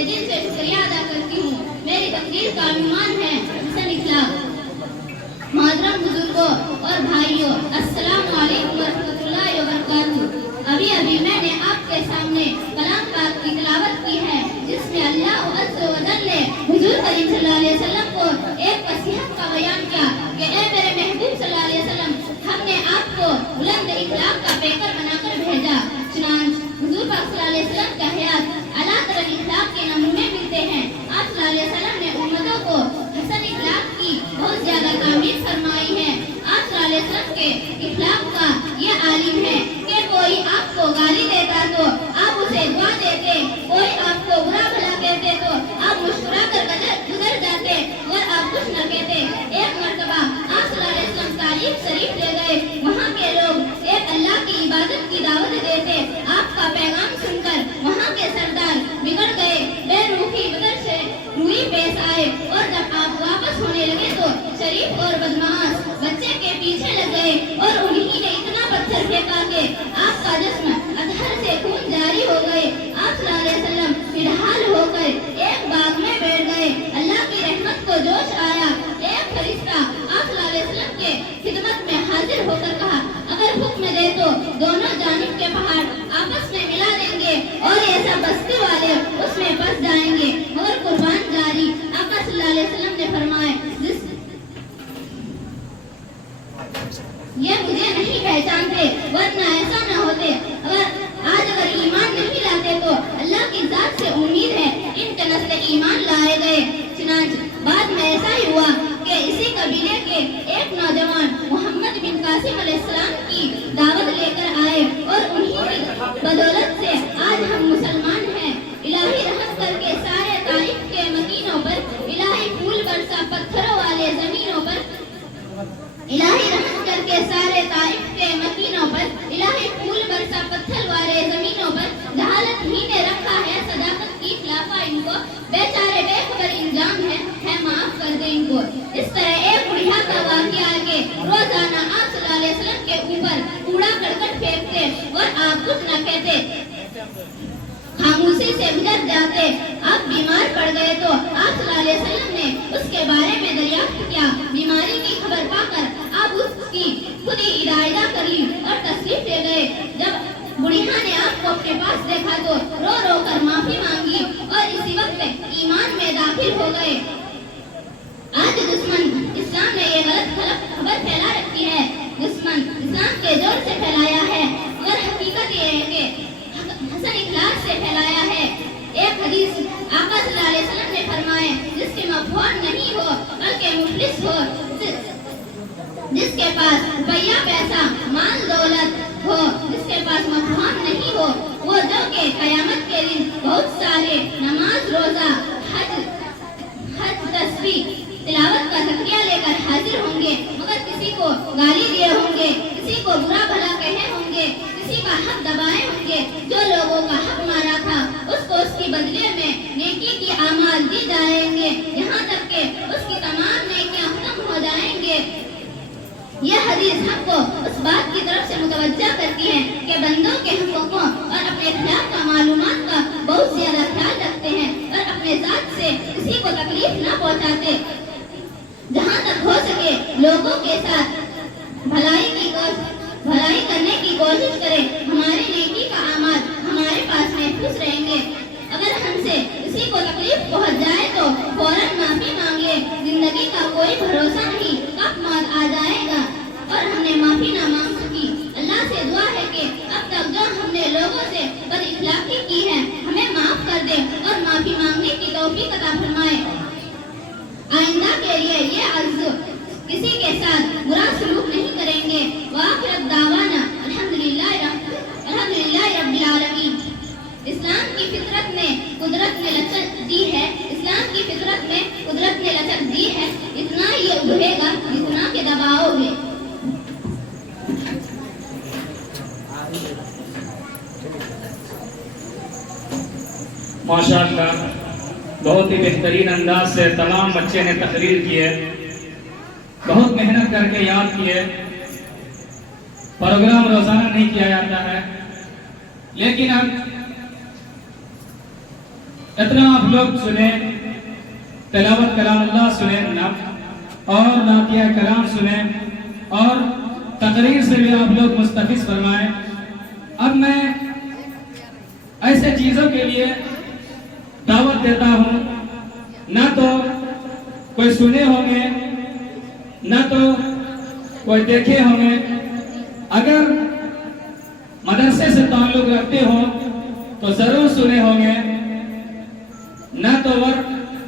تہ دل سے شکریہ ادا کرتی ہوں۔ میری تقریر کا عنوان ہے حسن اخلاق۔ محترم بزرگوں اور بھائیوں، السلام علیکم ورحمۃ اللہ وبرکاتہ۔ ابھی میں نے آپ کے سامنے کلام پاک کی تلاوت کی ہے، جس میں اللہ عز و جل نے حضور کریم صلی اللہ علیہ وسلم کو ایک نصیحت کا بیان کیا کہ اے میرے محبوب صلی اللہ علیہ وسلم، ہم نے آپ کو بلند اخلاق کا پیکر بنا کر بھیجا۔ چنانچہ حضور پاک صلی اللہ علیہ وسلم کا حیات اللہ تعالی اخلاق کے نمونے ملتے ہیں۔ آپ صلی اللہ علیہ وسلم نے امتوں کو حسن اخلاق کی بہت زیادہ تعمیر فرمائی ہے۔ آپ صلی اللہ علیہ وسلم کے اخلاق کا یہ عالم ہے کہ کوئی آپ کو گالی دیتا تو آپ اسے دعا دیتے، کوئی آپ کو برا بھلا کہتے تو آپ مسکرا کر گزر جاتے اور آپ کچھ نہ کہتے۔ ایک مرتبہ آپ صلی اللہ علیہ وسلم تاریخ شریف لے گئے، وہاں کے لوگ ایک اللہ کی عبادت کی دعوت دیتے۔ آپ کا پیغام سن کر وہاں کے سردار بگڑ گئے، بے روحی بدر سے روئی پیش آئے، اور جب آپ واپس ہونے لگے تو شریف اور بدمعاش بچے کے پیچھے لگ گئے اور انہی نے اتنا پتھر پھینکا کہ آپ کا جسم اظہر سے خون جاری ہو گئے۔ آپ صلی اللہ علیہ وسلم فلحال ہو کر ایک باغ میں بیٹھ گئے۔ اللہ کی رحمت کو جوش آیا۔ ایک فرشتہ آپ صلی اللہ علیہ وسلم کے خدمت میں حاضر ہو کر کہا، اگر حکم دے تو دونوں جانب کے پہاڑ آپس میں ملا دیں گے اور یہ سب بستی والے اس میں پھنس جائیں گے، مگر قربان جاری۔ آقا صلی اللہ علیہ وسلم نے فرمایا، یہ مجھے نہیں پہچانتے، ورنہ ایسا نہ ہوتے۔ اگر ایمان نہیں لاتے تو اللہ کی ذات سے امید ہے ان کے نسل ایمان لائے گئے۔ چنانچہ بعد میں ایسا ہی ہوا کہ اسی قبیلے کے ایک نوجوان محمد بن قاسم علیہ السلام کی دعوت لے کر آئے، اور انہی کی بدولت سے آج ہم مسلمان ہیں۔ الہی رحم کر کے سارے طائف کے مکینوں پر، الہی پھول برسا پتھروں والے زمینوں پر، الہی رحم کر کے سارے طائف کے مکینوں پر، الہی پھول برسا پتھر والے زمینوں پر، جہالت ہی نے رکھا ہے صداقت کی خلافہ ان کو، بیچارے بے خبر انجام ہے معاف کر دے ان کو۔ اس طرح ایک بڑھیا کا واقعہ کہ روزانہ آپ صلی اللہ علیہ وسلم کے اوپر کوڑا کرکٹ پھینکتے اور آپ کچھ نہ کہتے، خاموشی سے گزر جاتے۔ آپ بیمار پڑ گئے تو آپ صلی اللہ علیہ وسلم نے اس کے بارے میں دریافت کیا۔ بیماری کی خبر پا کر آپ اس کی خود ہی ادائیہ کر لی اور تشریف لے گئے۔ جب بڑھیا نے آپ کو اپنے پاس دیکھا تو رو رو کر معافی مانگی اور اسی وقت ایمان میں داخل ہو گئے۔ آج دشمن اسلام نے یہ غلط خبر پھیلا رکھی ہے، دشمن اسلام کے زور سے پھیلایا ہے، مگر حقیقت یہ ہے کہ حسن اخلاق سے پھیلایا ہے۔ ایک حدیث آقا صلی اللہ علیہ وسلم نے فرمایا، جس کے مفہوم نہیں ہو بلکہ مفلس ہو، جس کے پاس روپیہ پیسہ مال دولت ہو، جس کے پاس مفہوم نہیں ہو، وہ جو کہ قیامت کے دن بہت سارے نماز روزہ حج تسبیح تلاوت کا تقریہ لے کر حاضر ہوں گے، مگر کسی کو گالی دیے ہوں گے، کسی کو برا بھلا کہے ہوں گے، کسی کا حق دبائے ہوں گے، جو لوگوں کا حق مارا تھا اس کو اس کی بدلے میں نیکی کی اعمال دی جائیں گے، یہاں تک کہ اس کی تمام نیکیاں ختم ہو جائیں گے۔ یہ حدیث ہم کو اس بات کی طرف سے متوجہ کرتی ہے کہ بندوں کے حقوقوں اور اپنے اخلاق کا معلومات کا بہت زیادہ خیال رکھتے ہیں اور اپنے ذات سے کسی کو تکلیف نہ پہنچاتے۔ جہاں تک ہو سکے لوگوں کے ساتھ بھلائی کرنے کی کوشش کریں، ہماری نیکی کا اعمال ہمارے پاس محفوظ رہیں گے۔ اگر ہم سے کسی کو تکلیف پہنچ جائے تو فوراً معافی مانگ لے، زندگی کا کوئی بھروسہ نہیں کب موت آ جائے گا اور ہم نے معافی نہ مانگ سکی۔ اللہ سے دعا ہے کہ اب تک جو ہم نے لوگوں سے بد اخلاقی کی ہے ہمیں معاف کر دے اور معافی مانگنے کی توفیق عطا فرمائے۔ آئندہ کے لیے یہ عرض، کسی کے ساتھ برا سلوک نہیں کریں گے۔ وآخر دعوانا الحمدللہ رب العالمین۔ اسلام کی فطرت میں قدرت نے لچک دی ہے، اسلام کی فطرت میں قدرت نے لچک دی ہے، اتنا ہی ابھرے گا جتنا کہ دباؤ گے۔ ماشاءاللہ بہت ہی بہترین انداز سے تمام بچے نے تقریر کی ہے، بہت محنت کر کے یاد کیے۔ پروگرام روزانہ نہیں کیا جاتا ہے، لیکن اب اتنا آپ لوگ سنیں، تلاوت کلام اللہ سنیں اور نعتیہ کلام سنیں اور تقریر سے بھی آپ لوگ مستفیض فرمائیں۔ اب میں ایسے چیزوں کے لیے دعوت دیتا ہوں، نہ تو کوئی سنے ہوں گے نہ تو کوئی دیکھے ہوں گے۔ اگر مدرسے سے تعلق رکھتے ہوں تو ضرور سنے ہوں گے، نہ تو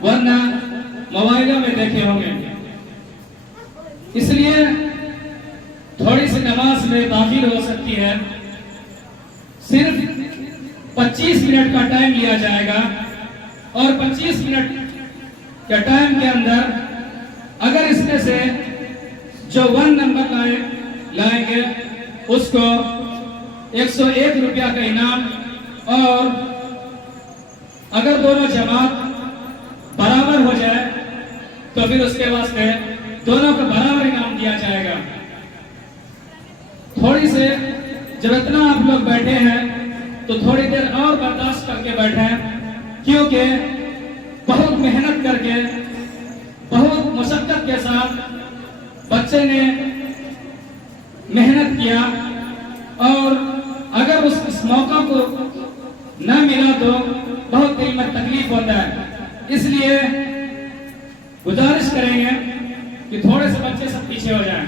ورنہ موبائلوں میں دیکھے ہوں گے۔ اس لیے تھوڑی سی نماز میں تاخیر ہو سکتی ہے، صرف 25 منٹ کا ٹائم لیا جائے گا، اور 25 منٹ کے ٹائم کے اندر اگر اس میں سے جو 1 نمبر لائیں گے اس کو 101 روپیہ کا انعام، اور اگر دونوں جماعت برابر ہو جائے تو پھر اس کے واسطے دونوں کو برابر انعام دیا جائے گا۔ تھوڑی سے جب اتنا آپ لوگ بیٹھے ہیں تو تھوڑی دیر اور برداشت کر کے بیٹھیں، کیونکہ بہت محنت کر کے بہت مشقت کے ساتھ بچے نے محنت کیا، اور اگر اس موقع کو نہ ملا تو بہت دل میں تکلیف ہوتا ہے۔ اس لیے گزارش کریں گے کہ تھوڑے سے بچے سب پیچھے ہو جائیں۔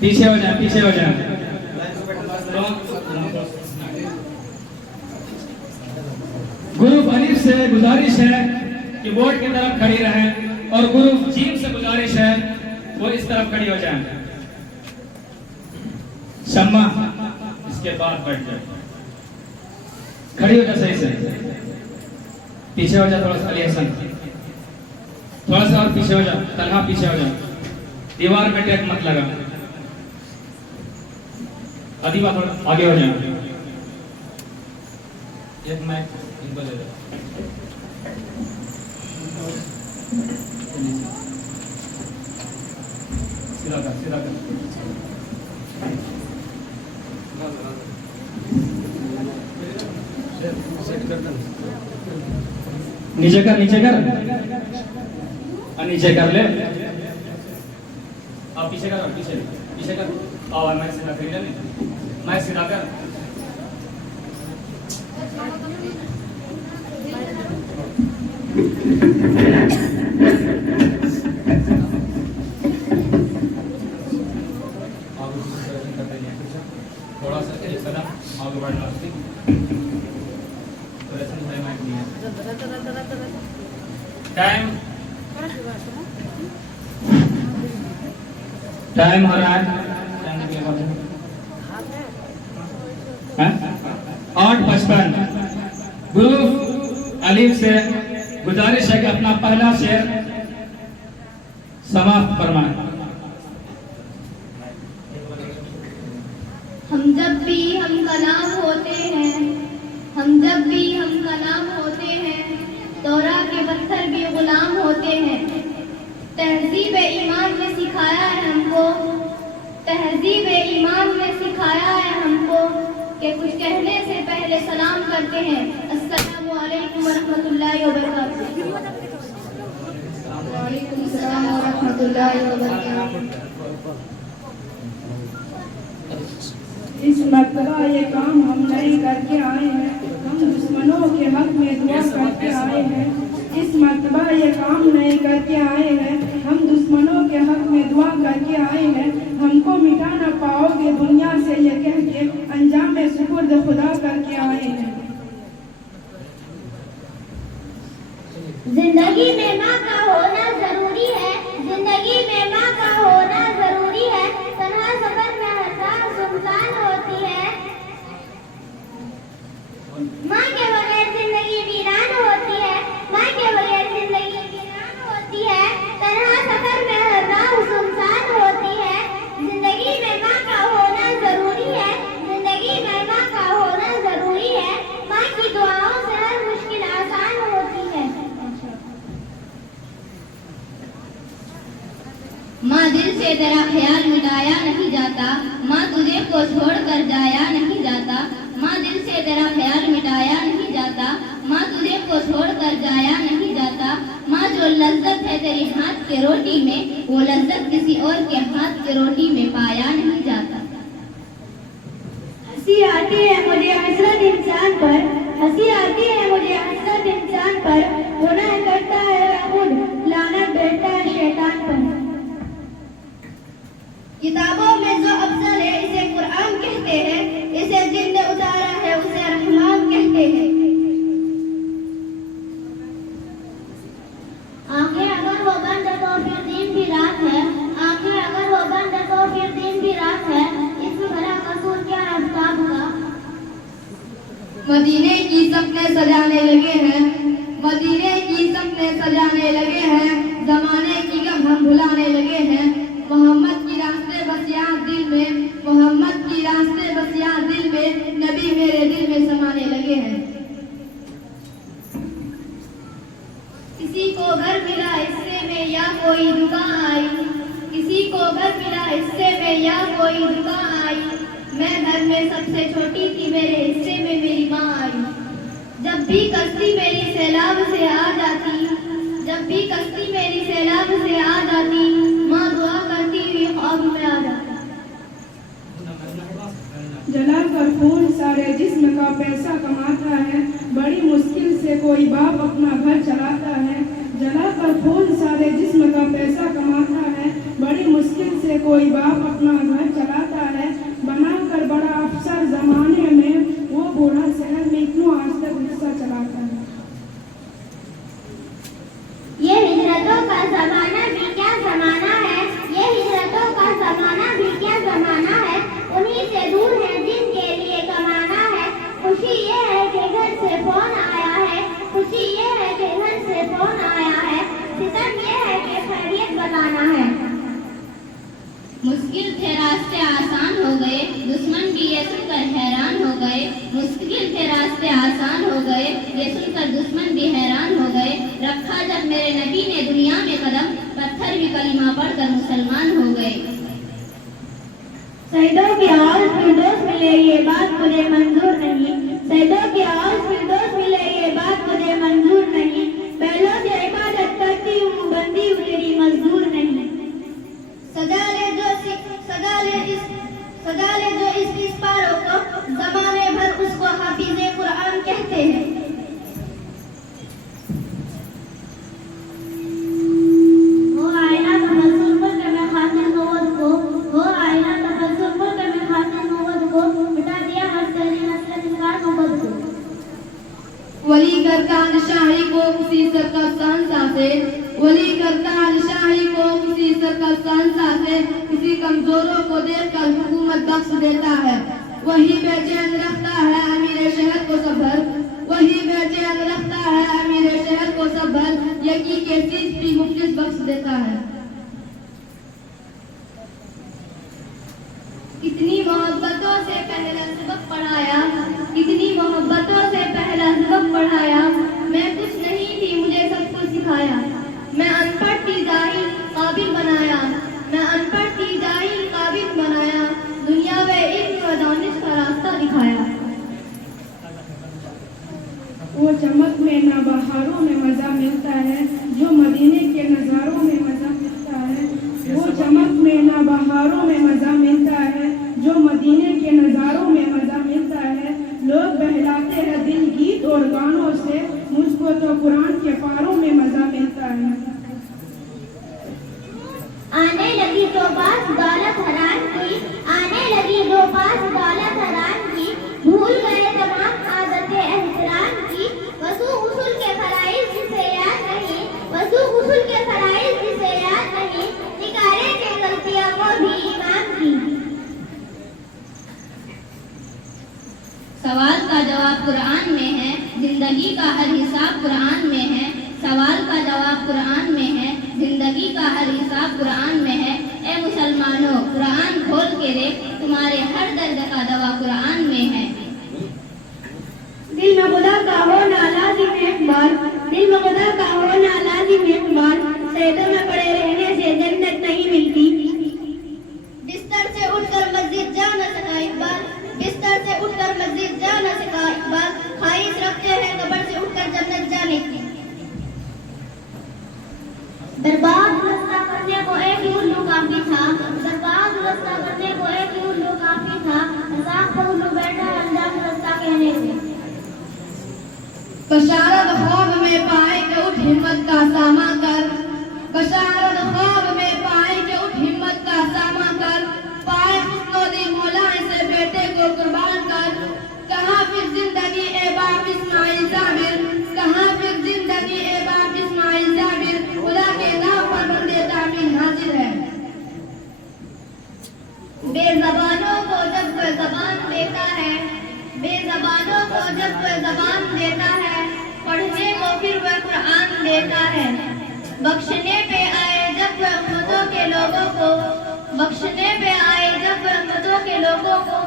پیچھے ہو جائیں، پیچھے ہو جائیں۔ گروپ الف سے گزارش ہے کہ بورڈ کی طرف کھڑی رہیں، اور گروپ جیم سے گزارش ہے وہ اس طرف کھڑی ہو جائیں۔ شمع اس کے بعد بیٹھ جائے، کھڑی ہو جائے صحیح سے، پیچھے ہو جائے تھوڑا سا، علی حسن تھوڑا سا اور پیچھے ہو جائے، طلحہ پیچھے ہو جائے، دیوار پہ ٹیک مت لگا، ادیبہ تھوڑا آگے ہو جائیں۔ ایک مائک ان کو دے دو۔ سیدھا کر، سیدھا کر، نیچے کر، نیچے کر، نیچے کر لے، آپ پیچھے کر، پیچھے پیچھے کر، آواز میں سیدھا کر، میں سیدھا کر۔ تھوڑا سا ایک قدم آگے بڑھنا، ٹائم ہو رہا ہے 8:55۔ گروپ الف سے گزارش ہے کہ اپنا پہلا شعر سماعت فرمائیں۔ ہم جب بھی ہم کا نام ہوتے ہیں، ہم جب بھی ہم کا نام ہوتے ہیں، تورا کے پتھر بھی غلام ہوتے ہیں۔ تہذیب ایمان نے سکھایا ہے ہم کو، تہذیب ایمان نے سکھایا ہے ہم کو کہ کچھ کہنے سے پہلے سلام کرتے ہیں۔ السلام علیکم ورحمۃ اللہ وبرکاتہ۔ وعلیکم السلام ورحمۃ اللہ وبرکاتہ۔ اس مرتبہ یہ کام ہم نہیں کر کے آئے ہیں، ہم دشمنوں کے حق میں دعا کر کے آئے ہیں۔ اس مرتبہ یہ کام نہیں کر کے آئے ہیں، ہم دشمنوں کے حق میں دعا کر کے آئے ہیں۔ ہم کو مٹا نہ پاؤ گے دنیا سے یہ کہہ کے انجام سپرد خدا کر کے آئے ہیں۔ زندگی میں ماں کا ہونا ضروری ہے، زندگی میں ماں کا ہونا ضروری ہے۔ تنہا سفر میں ہر راہ سنسان ہوتی ہے، ماں کے بغیر زندگی ویران ہوتی ہے، ماں کے بغیر زندگی ویران ہوتی ہے۔ تنہا سفر میں ہر راہ سنسان ہوتی ہے۔ زندگی میں ماں کا ہونا ضروری ہے، زندگی میں ماں کا ہونا ضروری ہے۔ ماں کی دعاؤں سے ہر مشکل آسان ہوتی ہے۔ دل سے تیرا خیال مٹایا نہیں جاتا، ماں تجھے کو چھوڑ کر جایا نہیں جاتا، ماں دل سے تیرا خیال مٹایا نہیں جاتا، ماں تجھے کو چھوڑ کر جایا نہیں جاتا، ماں جو لذت ہے تیری ہاتھ کے روٹی میں، وہ لذت کسی اور کے ہاتھ کے روٹی میں پایا نہیں جاتا۔ ہنسی آتی ہے مجھے حسرت انسان پر، ہنسی آتی ہے مجھے حسرت انسان پر، گناہ کرتا ہے خود، لعنت بھیجتا ہے شیطان پر۔ کتابوں میں جو افضل ہے اسے قرآن کہتے ہیں، اسے جن نے اتارا ہے اسے رحمان کہتے ہیں۔ آنکھیں اگر وہ بند ہے تو پھر دن بھی رات ہے، آنکھیں اگر وہ بند ہے تو پھر دن بھی رات ہے، اس میں بھلا قصور کیا آفتاب کا؟ مدینے کی سپنے سجانے لگے ہیں، مدینے کی سپنے سجانے لگے ہیں، زمانے کی غم ہم بھلانے لگے ہیں، محمد کی راستے بس یہاں دل میں، محمد کی راستے بس یہاں دل میں، نبی میرے دل میں سمانے لگے ہیں۔ کسی کو گھر ملا حصے میں یا کوئی دکان آئی، کسی کو گھر ملا حصے میں یا کوئی دکان آئی، میں گھر میں سب سے چھوٹی تھی میرے حصے میں میری ماں آئی۔ جب بھی کشتی میری سیلاب سے آ جاتی، جب بھی کشتی میری سیلاب سے آ جاتی، ماں دعا کرتی ہوئی خواب میں آ جاتی۔ جلا کر خون سارے جسم کا پیسہ کماتا ہے، بڑی مشکل سے کوئی باپ اپنا گھر چلاتا ہے، جلا کر خون سارے جسم کا پیسہ کماتا ہے، بڑی مشکل سے کوئی باپ اپنا گھر چلاتا ہے، بنا کر بڑا افسر زمانے میں وہ بوڑھا شہر میں کیوں آج تک رکشہ چلاتا ہے۔ یہ ہجرتوں کا زمانہ بھی کیا زمانہ ہے، یہ ہجرتوں کا زمانہ بھی کیا زمانہ ہے، انہی سے دور ہے جن کے لیے کمانا ہے، خوشی یہ ہے کہ گھر سے فون آیا ہے، خوشی یہ ہے کہ گھر سے فون آیا ہے، ستم یہ ہے کہ خیریت بتانا ہے۔ مشکل تھے راستے آسان ہو گئے، دشمن بھی یہ سن کر حیران ہو گئے، مشکل تھے راستے آسان ہو گئے، یہ سن کر دشمن بھی حیران ہو گئے، رکھا جب میرے نبی نے دنیا میں قدم، پتھر بھی کلمہ پڑھ کر مسلمان ہو گئے۔ شہیدوں کی آواز فردوس ملے یہ بات مجھے منظور نہیں، شہیدوں کی آواز فردوس ملے یہ بات مجھے منظور نہیں، پہلوں سے عبادت کرتی ہوں بندی ہوں تیری مزدور نہیں۔ سجا لے جو اس پاروں کو، زمانے بھر اس کو حافظ قرآن کہتے ہیں۔ وہ آئینہ تبسم کر کے میں خاطر نوت کو، وہ آئینہ تبسم کر کے میں خاطر نوت کو، مٹا دیا ہر تیری نسل انکار نوبت کو۔ ولی کرتان شاہی کو کسی سرکستانسا سے، ولی کرتان شاہی کو کسی سرکستانسا سے، کسی کمزوروں کو دیکھ کر حکومت بخش دیتا ہے، وہی بے چین رکھتا ہے امیر شہر کو صبر، وہی بے چین رکھتا ہے امیر شہر کو صبر، یکی کے چیز بھی مفلس بخش دیتا ہے۔ کتنی محبتوں سے پہلا سبق پڑھایا، کتنی محبتوں سے پہلا سبق پڑھایا، میں کچھ نہیں تھی مجھے سب کچھ سکھایا، میں ان پڑھ تھی جاہل قابل بنایا، میں ان پڑھ تھی جاہل قابل بنایا، دنیا میں علم و دانش کا راستہ دکھایا۔ وہ چمک میں نہ بہاروں میں مزہ ملتا ہے، جو مدینے کے نظاروں میں مزہ ملتا ہے، وہ چمک میں نہ بہاروں میں مزہ ملتا ہے، جو مدینے کے نظاروں میں مزہ ملتا ہے، لوگ بہلاتے ہیں دل گیت اور گانوں سے، مجھ کو تو قرآن کے پاروں میں مزہ ملتا ہے۔ آنے لگی تو پاس دولت حرام کی، آنے لگی تو پاس دولت حرام کی، بھول گئے تمام عادت احترام کی، وضو غسل کے فرائض جسے یاد نہیں، وضو غسل کے فرائض جسے یاد نہیں، نکالے کے غلطیوں کو بھی امام کی۔ سوال کا جواب قرآن میں ہے، زندگی کا ہر حساب قرآن میں ہے، سوال کا جواب قرآن میں ہے، زندگی کا ہر حساب قرآن میں ہے، اے مسلمانوں قرآن کھول کے دیکھ، تمہارے ہر درد کا دوا قرآن میں ہے۔ دل میں خدا کا ہونا لازم ہے اقبال، دل میں خدا کا ہونا لازم ہے اقبال، سیدوں میں پڑے رہنے سے جنت نہیں ملتی، زبانوں کو جب وہ زبان دیتا ہے، پڑھنے کو پھر وہ قرآن دیتا ہے، بخشنے پہ آئے جب وہ امتوں کے لوگوں کو، بخشنے پہ آئے جب وہ امتوں کے لوگوں کو،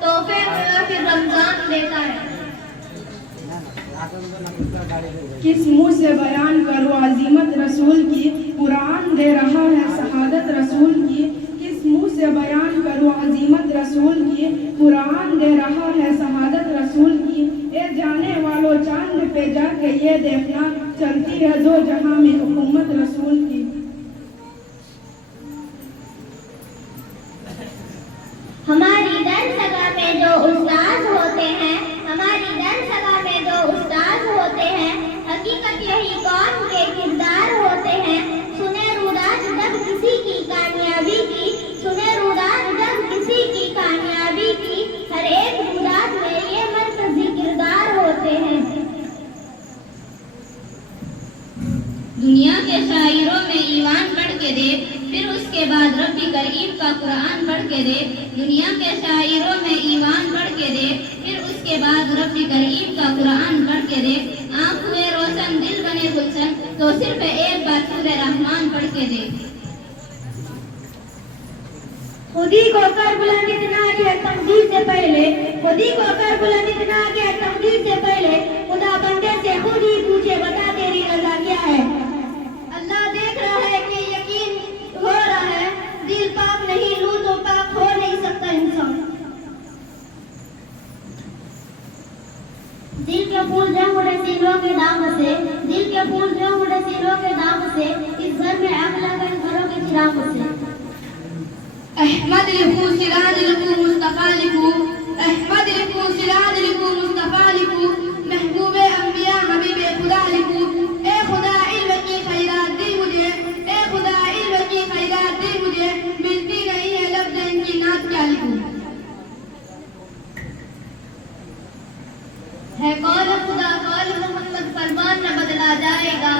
تحفے میں وہ پھر رمضان دیتا ہے۔ کس منہ سے بیان کرو عظیمت رسول کی، قرآن دے رہا ہے شہادت رسول کی، کس منہ سے بیان کرو عظیمت رسول کی، قرآن دے رہا ہے شہادت رسول کی، اے جانے والوں چاند پہ جا کے یہ دیکھنا، چلتی ہے دو جہاں میں حکومت رسول کی۔ ہماری درسگاہ میں جو استاد ہوتے ہیں، ہماری درسگاہ میں جو استاد ہوتے ہیں، حقیقت یہی قوم کے کردار ہوتے ہیں، سنے روداد جب کسی کی کامیابی کی، سنے روداد جب کسی کی کامیابی کی، ہر ایک روداد میں یہ مرکزی کردار ہوتے ہیں۔ دنیا کے شاعروں میں ایمان پڑھ کے دیکھ، پھر اس کے بعد رب کریم کا قرآن پڑھ کے دیکھ، دنیا کے شاعروں میں ایمان پڑھ کے دیکھ، پھر اس کے بعد رب کریم کا قرآن پڑھ کے دیکھ، آنکھ ہوئے روشن دل بنے گلشن، تو صرف ایک بار سورہ رحمان پڑھ کے دیکھ۔ خودی کو کر بلند اتنا کہ تقدیر سے پہلے، خودی کو کر بلند اتنا کہ تقدیر سے پہلے، خدا بندے سے خود ہی پوچھے بتا تیری رضا کیا ہے۔ اللہ دیکھ رہا ہے کہ یقین ہو رہا ہے، دل پاک نہیں لوں تو پاک ہو نہیں سکتا انسان۔ دل کے پھول جو اڑے سینوں کے دام سے، دل کے پھول جو اڑے سینوں کے دام سے، اس گھر میں آگ لگا اس گھروں کے چراغ سے۔ احمد لکھو سراج لکھو مصطفیٰ لکھو، احمد لکھو سراج لکھو مصطفیٰ لکھو، محبوب انبیاء حبیب خدا لکھو، اے خدا علم کی خیرات دی مجھے، اے خدا علم کی خیرات دی مجھے، ملتی نہیں ہے لفظ ان کی نعت کیا لکھوں۔ ہے قول خدا قول محمد فرمان نہ بدلا جائے گا،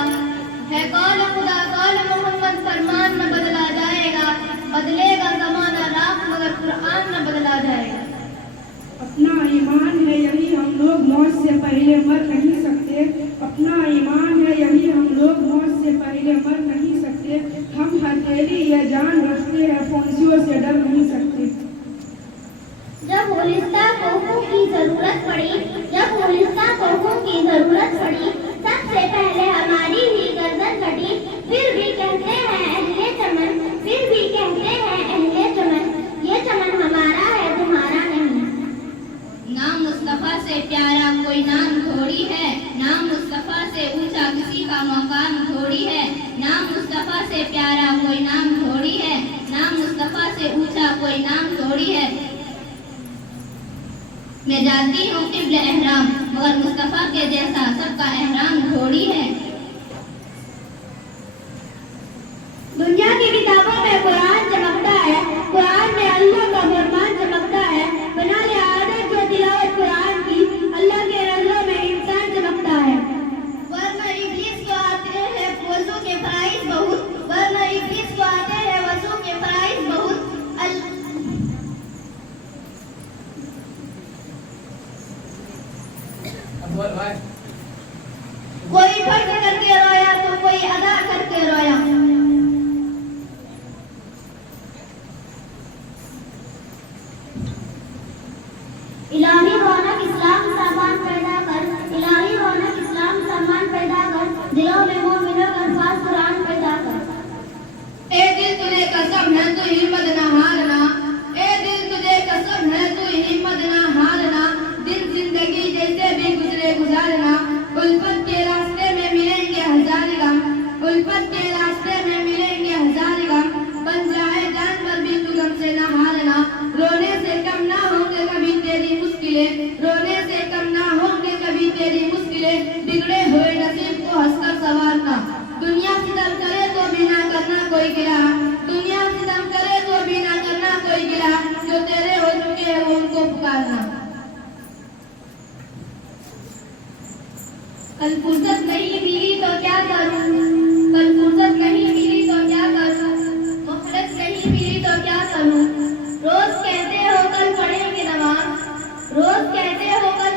ہے قول خدا قول محمد فرمان نہ بدلا جائے گا، بدلے گا زمانہ راہ مگر قرآن نہ بدلا جائے گا۔ اپنا ایمان ہے یہی ہم لوگ موت سے پہلے مر نہیں سکتے، اپنا ایمان ہے یہی ہم لوگ موت سے پہلے مر نہیں سکتے، ہم ہتھیلی یا جان رکھتے ہیں پھانسیوں سے ڈر نہیں سکتے۔ جب گلستہ کو حکم کی ضرورت پڑی، جب گلستہ کو حکم کی ضرورت پڑی، سب سے پہلے ہماری ہی گردن کٹی، پھر بھی کہتے ہیں اہل چمن، پھر بھی کہتے ہیں اہل چمن، یہ چمن ہمارا ہے تمہارا نہیں۔ نام مصطفیٰ سے پیارا کوئی نام تھوڑی ہے، نام مصطفیٰ سے اونچا کسی کا مقام تھوڑی ہے، نام مصطفیٰ سے پیارا کوئی نام تھوڑی ہے، نام مصطفیٰ سے اونچا کوئی نام تھوڑی ہے۔ میں جانتی ہوں قبل احرام، مگر مصطفیٰ کے جیسا سب کا احرام تھوڑی ہے۔ دنیا کی کتابوں میں قرآن چمکتا ہے، قرآن میں اللہ کا فرمان چمکتا ہے، بنا لے عادت جو تلاوت قرآن کی، اللہ کے نظروں میں انسان چمکتا ہے۔ ورنہ ابلیس کو آتے ہیں وضو کے فرائض بہت، ورنہ ابلیس کو آتے ہیں وضو کے فرائض بہت، کوئی فرض کر کے رویا تو کوئی ادا کر کے رویا۔ الہی رونق اسلام سامان پیدا کر، الہی رونق اسلام سامان پیدا کر، دلوں میں مومنوں کا الفاظ قرآن پیدا کر۔ اے دل تجھے قسم ہے تو ہمت نہ ہارنا، اے دل تجھے قسم ہے تو ہمت نہ ہارنا، دن زندگی جیسے بھی گزرے گزارنا، الفت کے راستے میں ملیں گے ہزار غم، الفت کے راستے میں ملیں گے ہزار غم، بن جائے جانور بھی تو غم سے نہ ہارنا، رونے سے کم نہ ہوں گے کبھی تیری مشکلیں، رونے سے کم نہ ہوں گے کبھی تیری مشکلیں، بگڑے ہوئے نصیب کو ہنس کر سنوارنا، دنیا ستم کرے تو بھی نہ کرنا کوئی گرا، دنیا ستم کرے تو بھی نہ کرنا کوئی گرا، جو تیرے ہو چکے ہیں وہ ان کو پکارنا۔ کل فرصت نہیں ملی تو کیا کروں، کل فرصت نہیں ملی تو کیا کروں، مہلت نہیں ملی تو کیا کروں، روز کہتے ہو کل پڑھیں گے نماز، روز کہتے ہو کل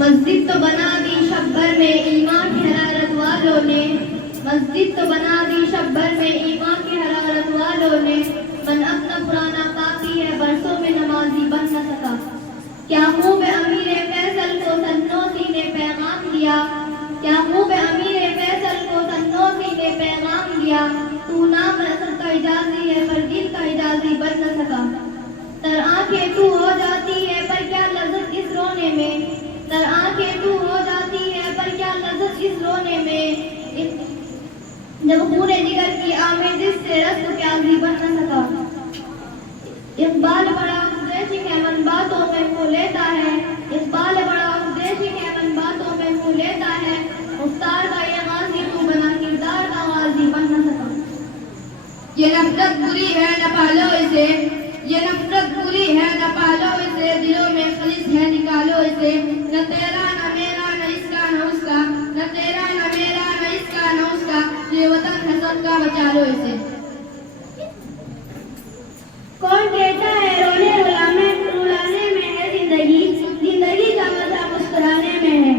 مسجد تو بنا دی شب بھر میں ایمان کی حرارت والوں نے، مسجد تو بنا دی شب بھر میں ایمان کی حرارت والوں نے، من اپنا پرانا کافی ہے برسوں میں نمازی بن نہ سکا۔ کیا خوب امیر فیصل کو سنوسی نے پیغام دیا، کیا خوب امیر فیصل کو سنوسی نے پیغام دیا، تو نام رسد کا اجازی ہے پر دل کا اجازی بن نہ سکا۔ تر آنکھیں تو ہو جاتی ہے پر کیا لذت اس رونے میں، تر آنکھیں تو ہو جاتی ہے پر کیا لذت اس رونے میں، جب خون جگر کی آمیزش سے رس پیازی بن نہ سکا۔ اقبال بڑا ادیشک ہے من باتوں میں منہ لیتا ہے، اقبال بڑا ادیشک ہے من باتوں میں منہ لیتا ہے، مختار کا یہ غازی تو بنا کردار کا غازی بن نہ سکا۔ یہ نفرت بری ہے نہ پالو اسے، یہ نفرت بری ہے نہ پالو اسے، دلوں میں خلص ہے نکالو اسے، نہ تیرا نہ میرا نہ اس کا نہ اس کا، نہ تیرا نہ میرا نہ اس کا نہ اس کا، یہ وطن ہے سب کا بچا لو اسے۔ کون کہتا ہے رونے رلانے میں ہے زندگی، زندگی کا مزہ مسکرانے میں ہے۔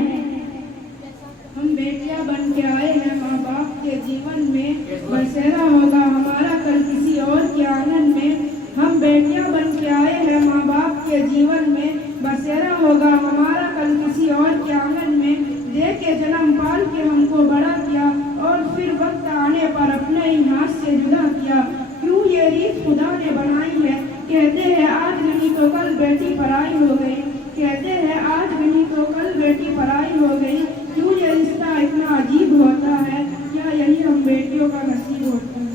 ہم بیٹیاں بن کے آئے ہیں ماں باپ کے جیون میں، بسیرا ہوگا ہمارا کل کسی اور کے آنگن میں۔ ہم بیٹیاں بن کے آئے ہیں ماں باپ کے جیون میں، بسیرا ہوگا ہمارا کل کسی اور کے آنگن میں۔ دے کے جنم پال کے ہم کو بڑا کیا، اور پھر وقت آنے پر اپنے ہی ہاتھ سے جدا کیا۔ کیوں یہ ریت خدا نے بنائی ہے، کہتے ہیں آج نہیں تو کل بیٹی پرائی ہو گئی، کہتے ہیں آج نہیں تو کل بیٹی پرائی ہو گئی۔ کیوں یہ رشتہ اتنا عجیب ہوتا ہے، کیا یہی ہم بیٹیوں کا نصیب ہوتا ہے؟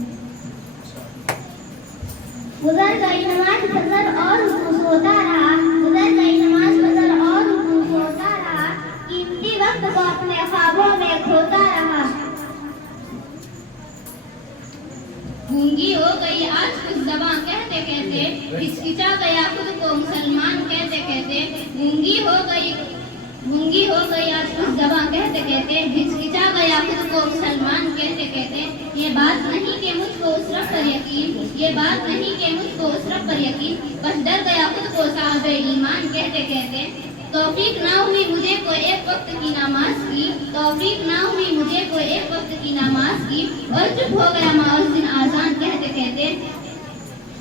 گزر گئی نماز فجر اور رکوع سوتا رہا، گزر گئی نماز فجر اور رکوع سوتا رہا، قیمتی وقت کو اپنے خوابوں میں کھوتا رہا۔ گونگی ہو گئی آج کچھ زباں کہتے کہتے، ہچکچا گیا خود کو مسلمان کہتے کہتے، گونگی ہو گئی آج کچھ زباں کہتے کہتے، ہچکچا گیا خود کو مسلمان کہتے کہتے۔ یہ بات نہیں کہ مجھ کو اس رب پر یقین، یہ بات نہیں کہ مجھ کو اس رب پر یقین، بس ڈر گیا خود کو صاحب ایمان کہتے کہتے۔ توفیق نہ ہوئی مجھے کوئی ایک وقت کی نماز کی، توفیق نہ ہوئی مجھے کوئی ایک وقت کی نماز کی، اور چپ ہو گیا مؤذن آذان کہتے کہتے۔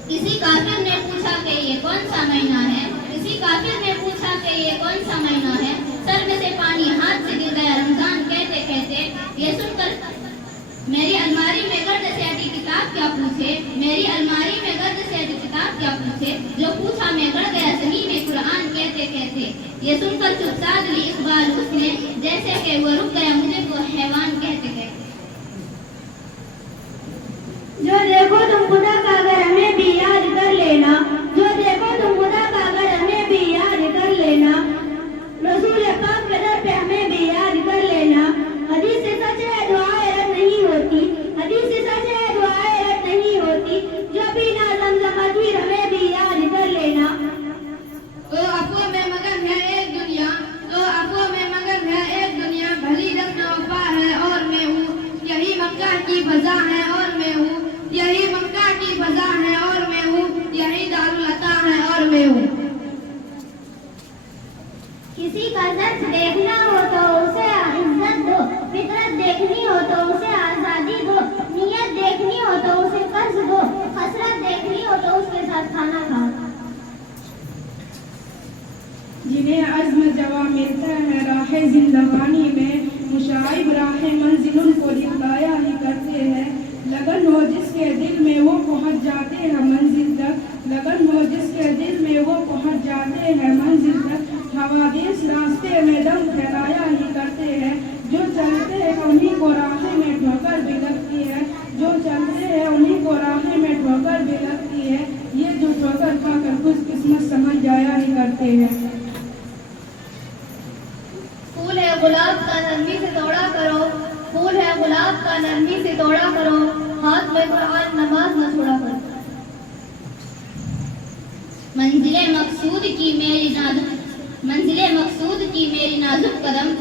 کسی کافر نے پوچھا کہ یہ کون سا مہینہ ہے، کسی کافر نے پوچھا کہ یہ کون سا مہینہ ہے، سر میں سے پانی ہاتھ سے گر گیا رمضان کہتے کہتے۔ یہ سن کر میری الماری میں گرد سے ہٹی کتاب کیا پوچھے، میری الماری میں گرد سے ہٹی کتاب کیا پوچھے، جو پوچھا میں گڑ گیا زمین میں قرآن کہتے کہتے۔ یہ سن کر چپ سادھ لی اقبال اس نے، جیسے کہ وہ رک گیا مجھے کو حیوان کہتے کہتے۔ جو دیکھو تم خدا کا اگر ہمیں بھی یاد کر لینا، جو دیکھو تم خدا کا اگر ہمیں بھی یاد کر لینا، رسول پاک کے در پہ ہمیں بھی یاد کر لینا۔ حدیث سے سچ ہے دعائیں رد نہیں ہوتی، حدیث سے سچ ہے دعائیں رد نہیں ہوتی، جو بھی نہ زمزم پھر ہمیں بھی یاد کر لینا۔ تو افواہ میں مگن ہے ایک دنیا، تو افواہ میں مگن ہے ایک دنیا، بھلی رسم وفا ہے اور میں ہوں، یہی مکہ کی فضا ہے اور میں ہوں، یہی مکہ کی فضا ہے اور میں ہوں، یہی دارالعطا ہے اور میں ہوں۔ کسی کا درد دیکھنا ہو تو اسے عزت دو، فطرت دیکھنی ہو تو اسے آزادی دو، نیت دیکھنی ہو تو اسے قرض دو، حسرت دیکھنی ہو تو اس کے ساتھ کھانا کھاؤ۔ جنہیں عزم جواں ملتا ہے راہ زندگانی میں، مشائب راہ منزل ان کو دکھلایا ہی کرتے ہیں۔ لگن ہو جس کے دل میں وہ پہنچ جاتے ہیں منزل تک، لگن ہو جس کے دل میں وہ پہنچ جاتے ہیں منزل تک۔ حوادث راستے میں دم پھیلایا ہی کرتے ہیں، جو چلتے ہیں انہیں کو راہیں میں ٹھوکر بھی لگتی ہے، جو چلتے ہیں انہیں کو راہیں میں ٹھوکر بھی لگتی ہے، یہ جو ٹھوکر کھا کر خوش قسمت سمجھ جایا ہی کرتے ہیں۔ پھول ہے گلاب کا نرمی سے توڑا کرو، پھول ہے گلاب کا نرمی سے توڑا کرو، ہاتھ میں قرآن نماز نہ چھوڑا کرو۔ منزل مقصود کی میری نازک قدم،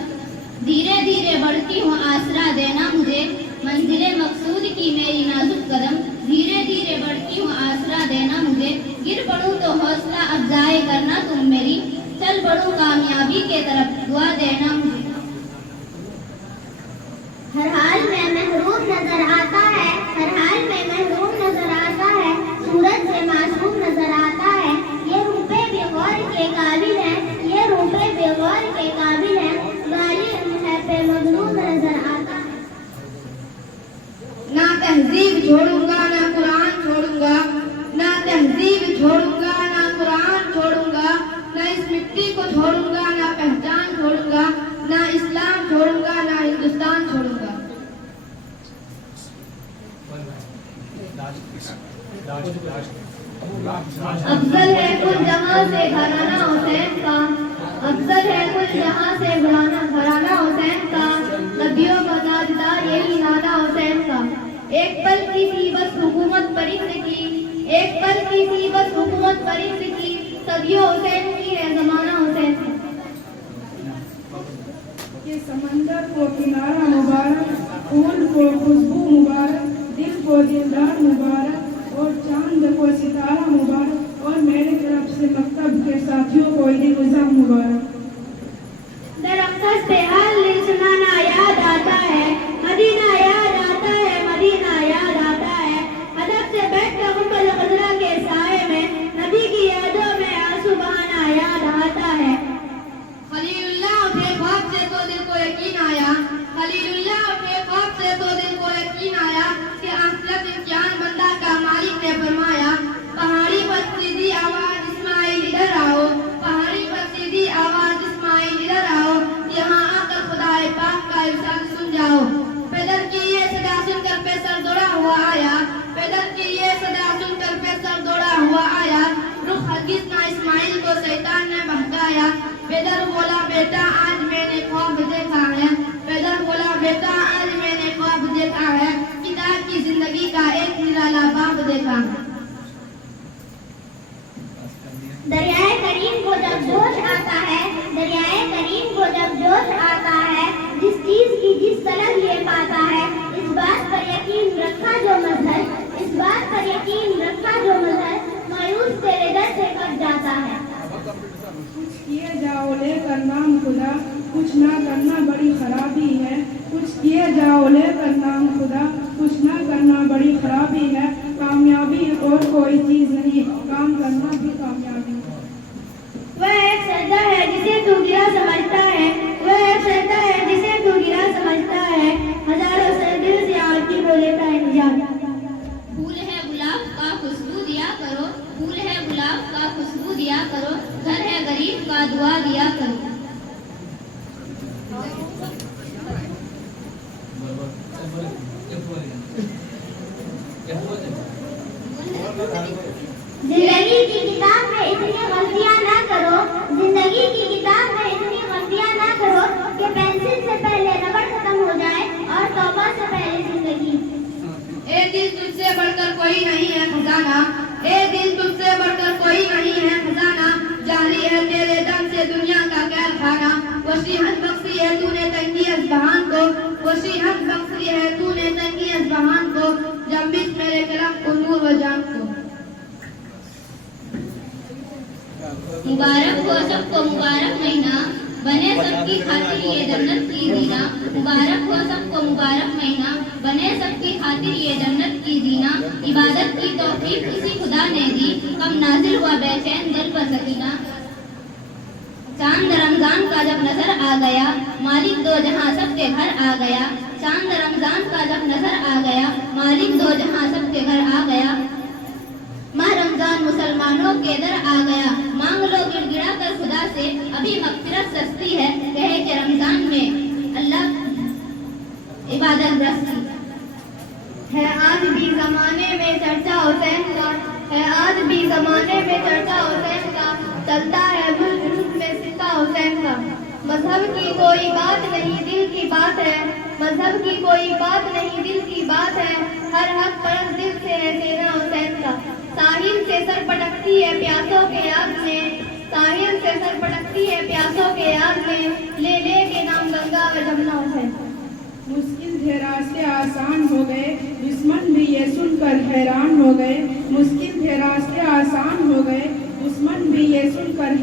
دھیرے دھیرے بڑھتی ہوں آسرا دینا مجھے، منزل مقصود کی میری نازک قدم، دھیرے دھیرے بڑھتی ہوں آسرا دینا مجھے، گر پڑوں تو حوصلہ افزائی کرنا تم میری، چل چل پڑوں کامیابی کے طرف، دعا دینا مجھے۔ ہر حال میں محروم نظر آتا ہے، ہر حال میں محروم نظر آتا ہے، سورج سے معصوم نظر آتا ہے، یہ روپے بھی غور کے قابل ہیں، یہ روپے بھی غور کے قابل ہیں، غالب ہے پہ مظلوم نظر آتا ہے۔ نہ تہذیب چھوڑوں گا نہ قرآن چھوڑوں گا، نہ تہذیب چھوڑوں گا نہ قرآن چھوڑوں گا، نہ اس مٹی کو چھوڑوں گا نہ پہچان چھوڑوں گا، نہ اسلام چھوڑوں گا نہ ہندوستان چھوڑوں گا۔ افضل ہے کل جہاں سے گھرانہ حسین کا، افضل ہے کل جہاں سے گھرانہ حسین کا، نبیوں کا تاجدار یہی نانا حسین کا۔ ایک پل کی تھی بس حکومت پرند کی، ایک پل کی تھی بس حکومت پرند کی، صدیوں حسین کی ہے زمانہ حسین کا۔ یہ سمندر کو کنارہ مبارک، پھول کو خوشبو مبارک، دل کو دلدار مبارک، اور چاند کو ستارہ مبارک، اور میرے طرف سے مکتب کے ساتھیوں کو عید الضحیٰ مبارک۔ درخت پہ حال دل سنانا یاد آتا ہے، مدینہ یاد آتا ہے، مدینہ یاد آتا ہے، ادب سے بیٹھ کر گنبد خضرا کے سائے میں، نبی کی یادوں میں آنسو بہانا یاد آتا ہے۔ خلیل اللہ اٹھے خواب سے تو دل کو یقین آیا، خلیل اللہ اٹھے خواب سے تو دل کو یقین آیا کہ آخرت امتحان بندہ کا مالک نے فرمایا، پہاڑی پر سیدھی آواز اسماعیل ادھر آؤ، پہاڑی پر سیدھی آواز اسماعیل ادھر آؤ، یہاں آ کر خدا پاک کا ارشاد سن جاؤ۔ پیدل کی یہ صدا سن کر پہ سر دوڑا ہوا آیا، پیدل کی یہ صدا سن کر پہ سر دوڑا ہوا آیا، رخ ہرگز نہ اسماعیل کو شیطان نے بہکایا۔ پیدل بولا بیٹا آج میں نے خواب دیکھا ہے، پیدل بولا بیٹا آج میں نے خواب دیکھا ہے، کتاب کی زندگی کا ایک نرالا باب دیکھا ہے۔ دریائے کریم کو جب جوش آتا ہے، دریائے کریم کو جب جوش آتا ہے، جس چیز کی جس طلب یہ پاتا ہے، اس بات پر یقین رکھا جو مظہر، اس بات پر یقین رکھا جو مظہر، مایوس تیرے در سے کٹ جاتا ہے۔ کچھ کیے جاؤ لے کر نام خدا، کچھ نہ کرنا بڑی خرابی ہے، کچھ کیے جاؤ لے کر نام خدا، کچھ نہ کرنا بڑی خرابی ہے، کامیابی اور کوئی چیز نہیں، کام کرنا بھی کامیابی ہے۔ وہ ایک سجدہ ہے جسے تو گرا سمجھتا ہے، وہ ایک سجدہ ہے جسے تو گرا سمجھتا ہے، ہزاروں سردیوں سے آرتی کو لیتا ہے نجات۔ پھول ہے گلاب کا خوشبو دیا کرو، پھول ہے گلاب کا خوشبو دیا کرو، گھر ہے غریب کا دعا دیا کرو۔ زندگی کی کتاب میں اتنی غلطیاں نہ کرو، زندگی کی کتاب میں اتنی غلطیاں نہ کرو کہ پینسل سے پہلے ربڑ ختم ہو جائے اور توبہ سے پہلے زندگی۔ اے دل تجھ سے بڑھ کر کوئی نہیں ہے خزانہ، اے دل تجھ سے بڑھ کر کوئی نہیں ہے خزانہ، جاری ہے تیرے دم سے دنیا کا قید خانہ، وسیعت بخشی ہے تو نے تنگی اصفہان کو، وسیعت بخشی ہے تو نے تنگی اصفہان کو، جب بھی میرے کرم کو نور و جان کو۔ مبارک ہو سب کو مبارک مہینہ، بنے سب کی خاطر یہ جنت کی زینہ، مبارک ہو سب کو مبارک مہینہ، بنے سب کی خاطر یہ جنت کی زینہ، عبادت کی توفیق اسی خدا نے دی، کم نازل ہوا بے چین دل پر سکینہ۔ چاند رمضان کا جب نظر آ گیا، مالک دو جہاں سب کے گھر آ گیا، چاند رمضان کا جب نظر آ گیا، مالک دو جہاں سب کے گھر آ گیا، ماہ رمضان مسلمانوں کے در آ گیا، مانگ لو گڑ گڑا کر خدا سے، ابھی مغفرت سستی ہے، کہے کہ رمضان میں اللہ عبادت رستی ہے آج بھی زمانے میں چرچا حسین کا، ہے آج بھی زمانے میں چرچا حسین کا، چلتا ہے ملک ملک میں سکہ حسین کا۔ مذہب کی کوئی بات نہیں دل کی بات ہے، مذہب کی کوئی بات نہیں دل کی بات ہے، ہر حق پرست دل سے ہے سینہ حسین کا۔ ساحل سے سر پٹکتی ہے پیاسوں کے یاد میں، ساحل سے سر پٹکتی ہے پیاسوں کے یاد میں، لے لے کے نام گنگا و جمنا حسین۔ مشکل تھے راستے آسان ہو گئے، دشمن بھی یہ سن کر حیران ہو گئے، مشکل تھے راستے آسان ہو گئے، دشمن بھی یہ سن کر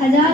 1000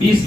20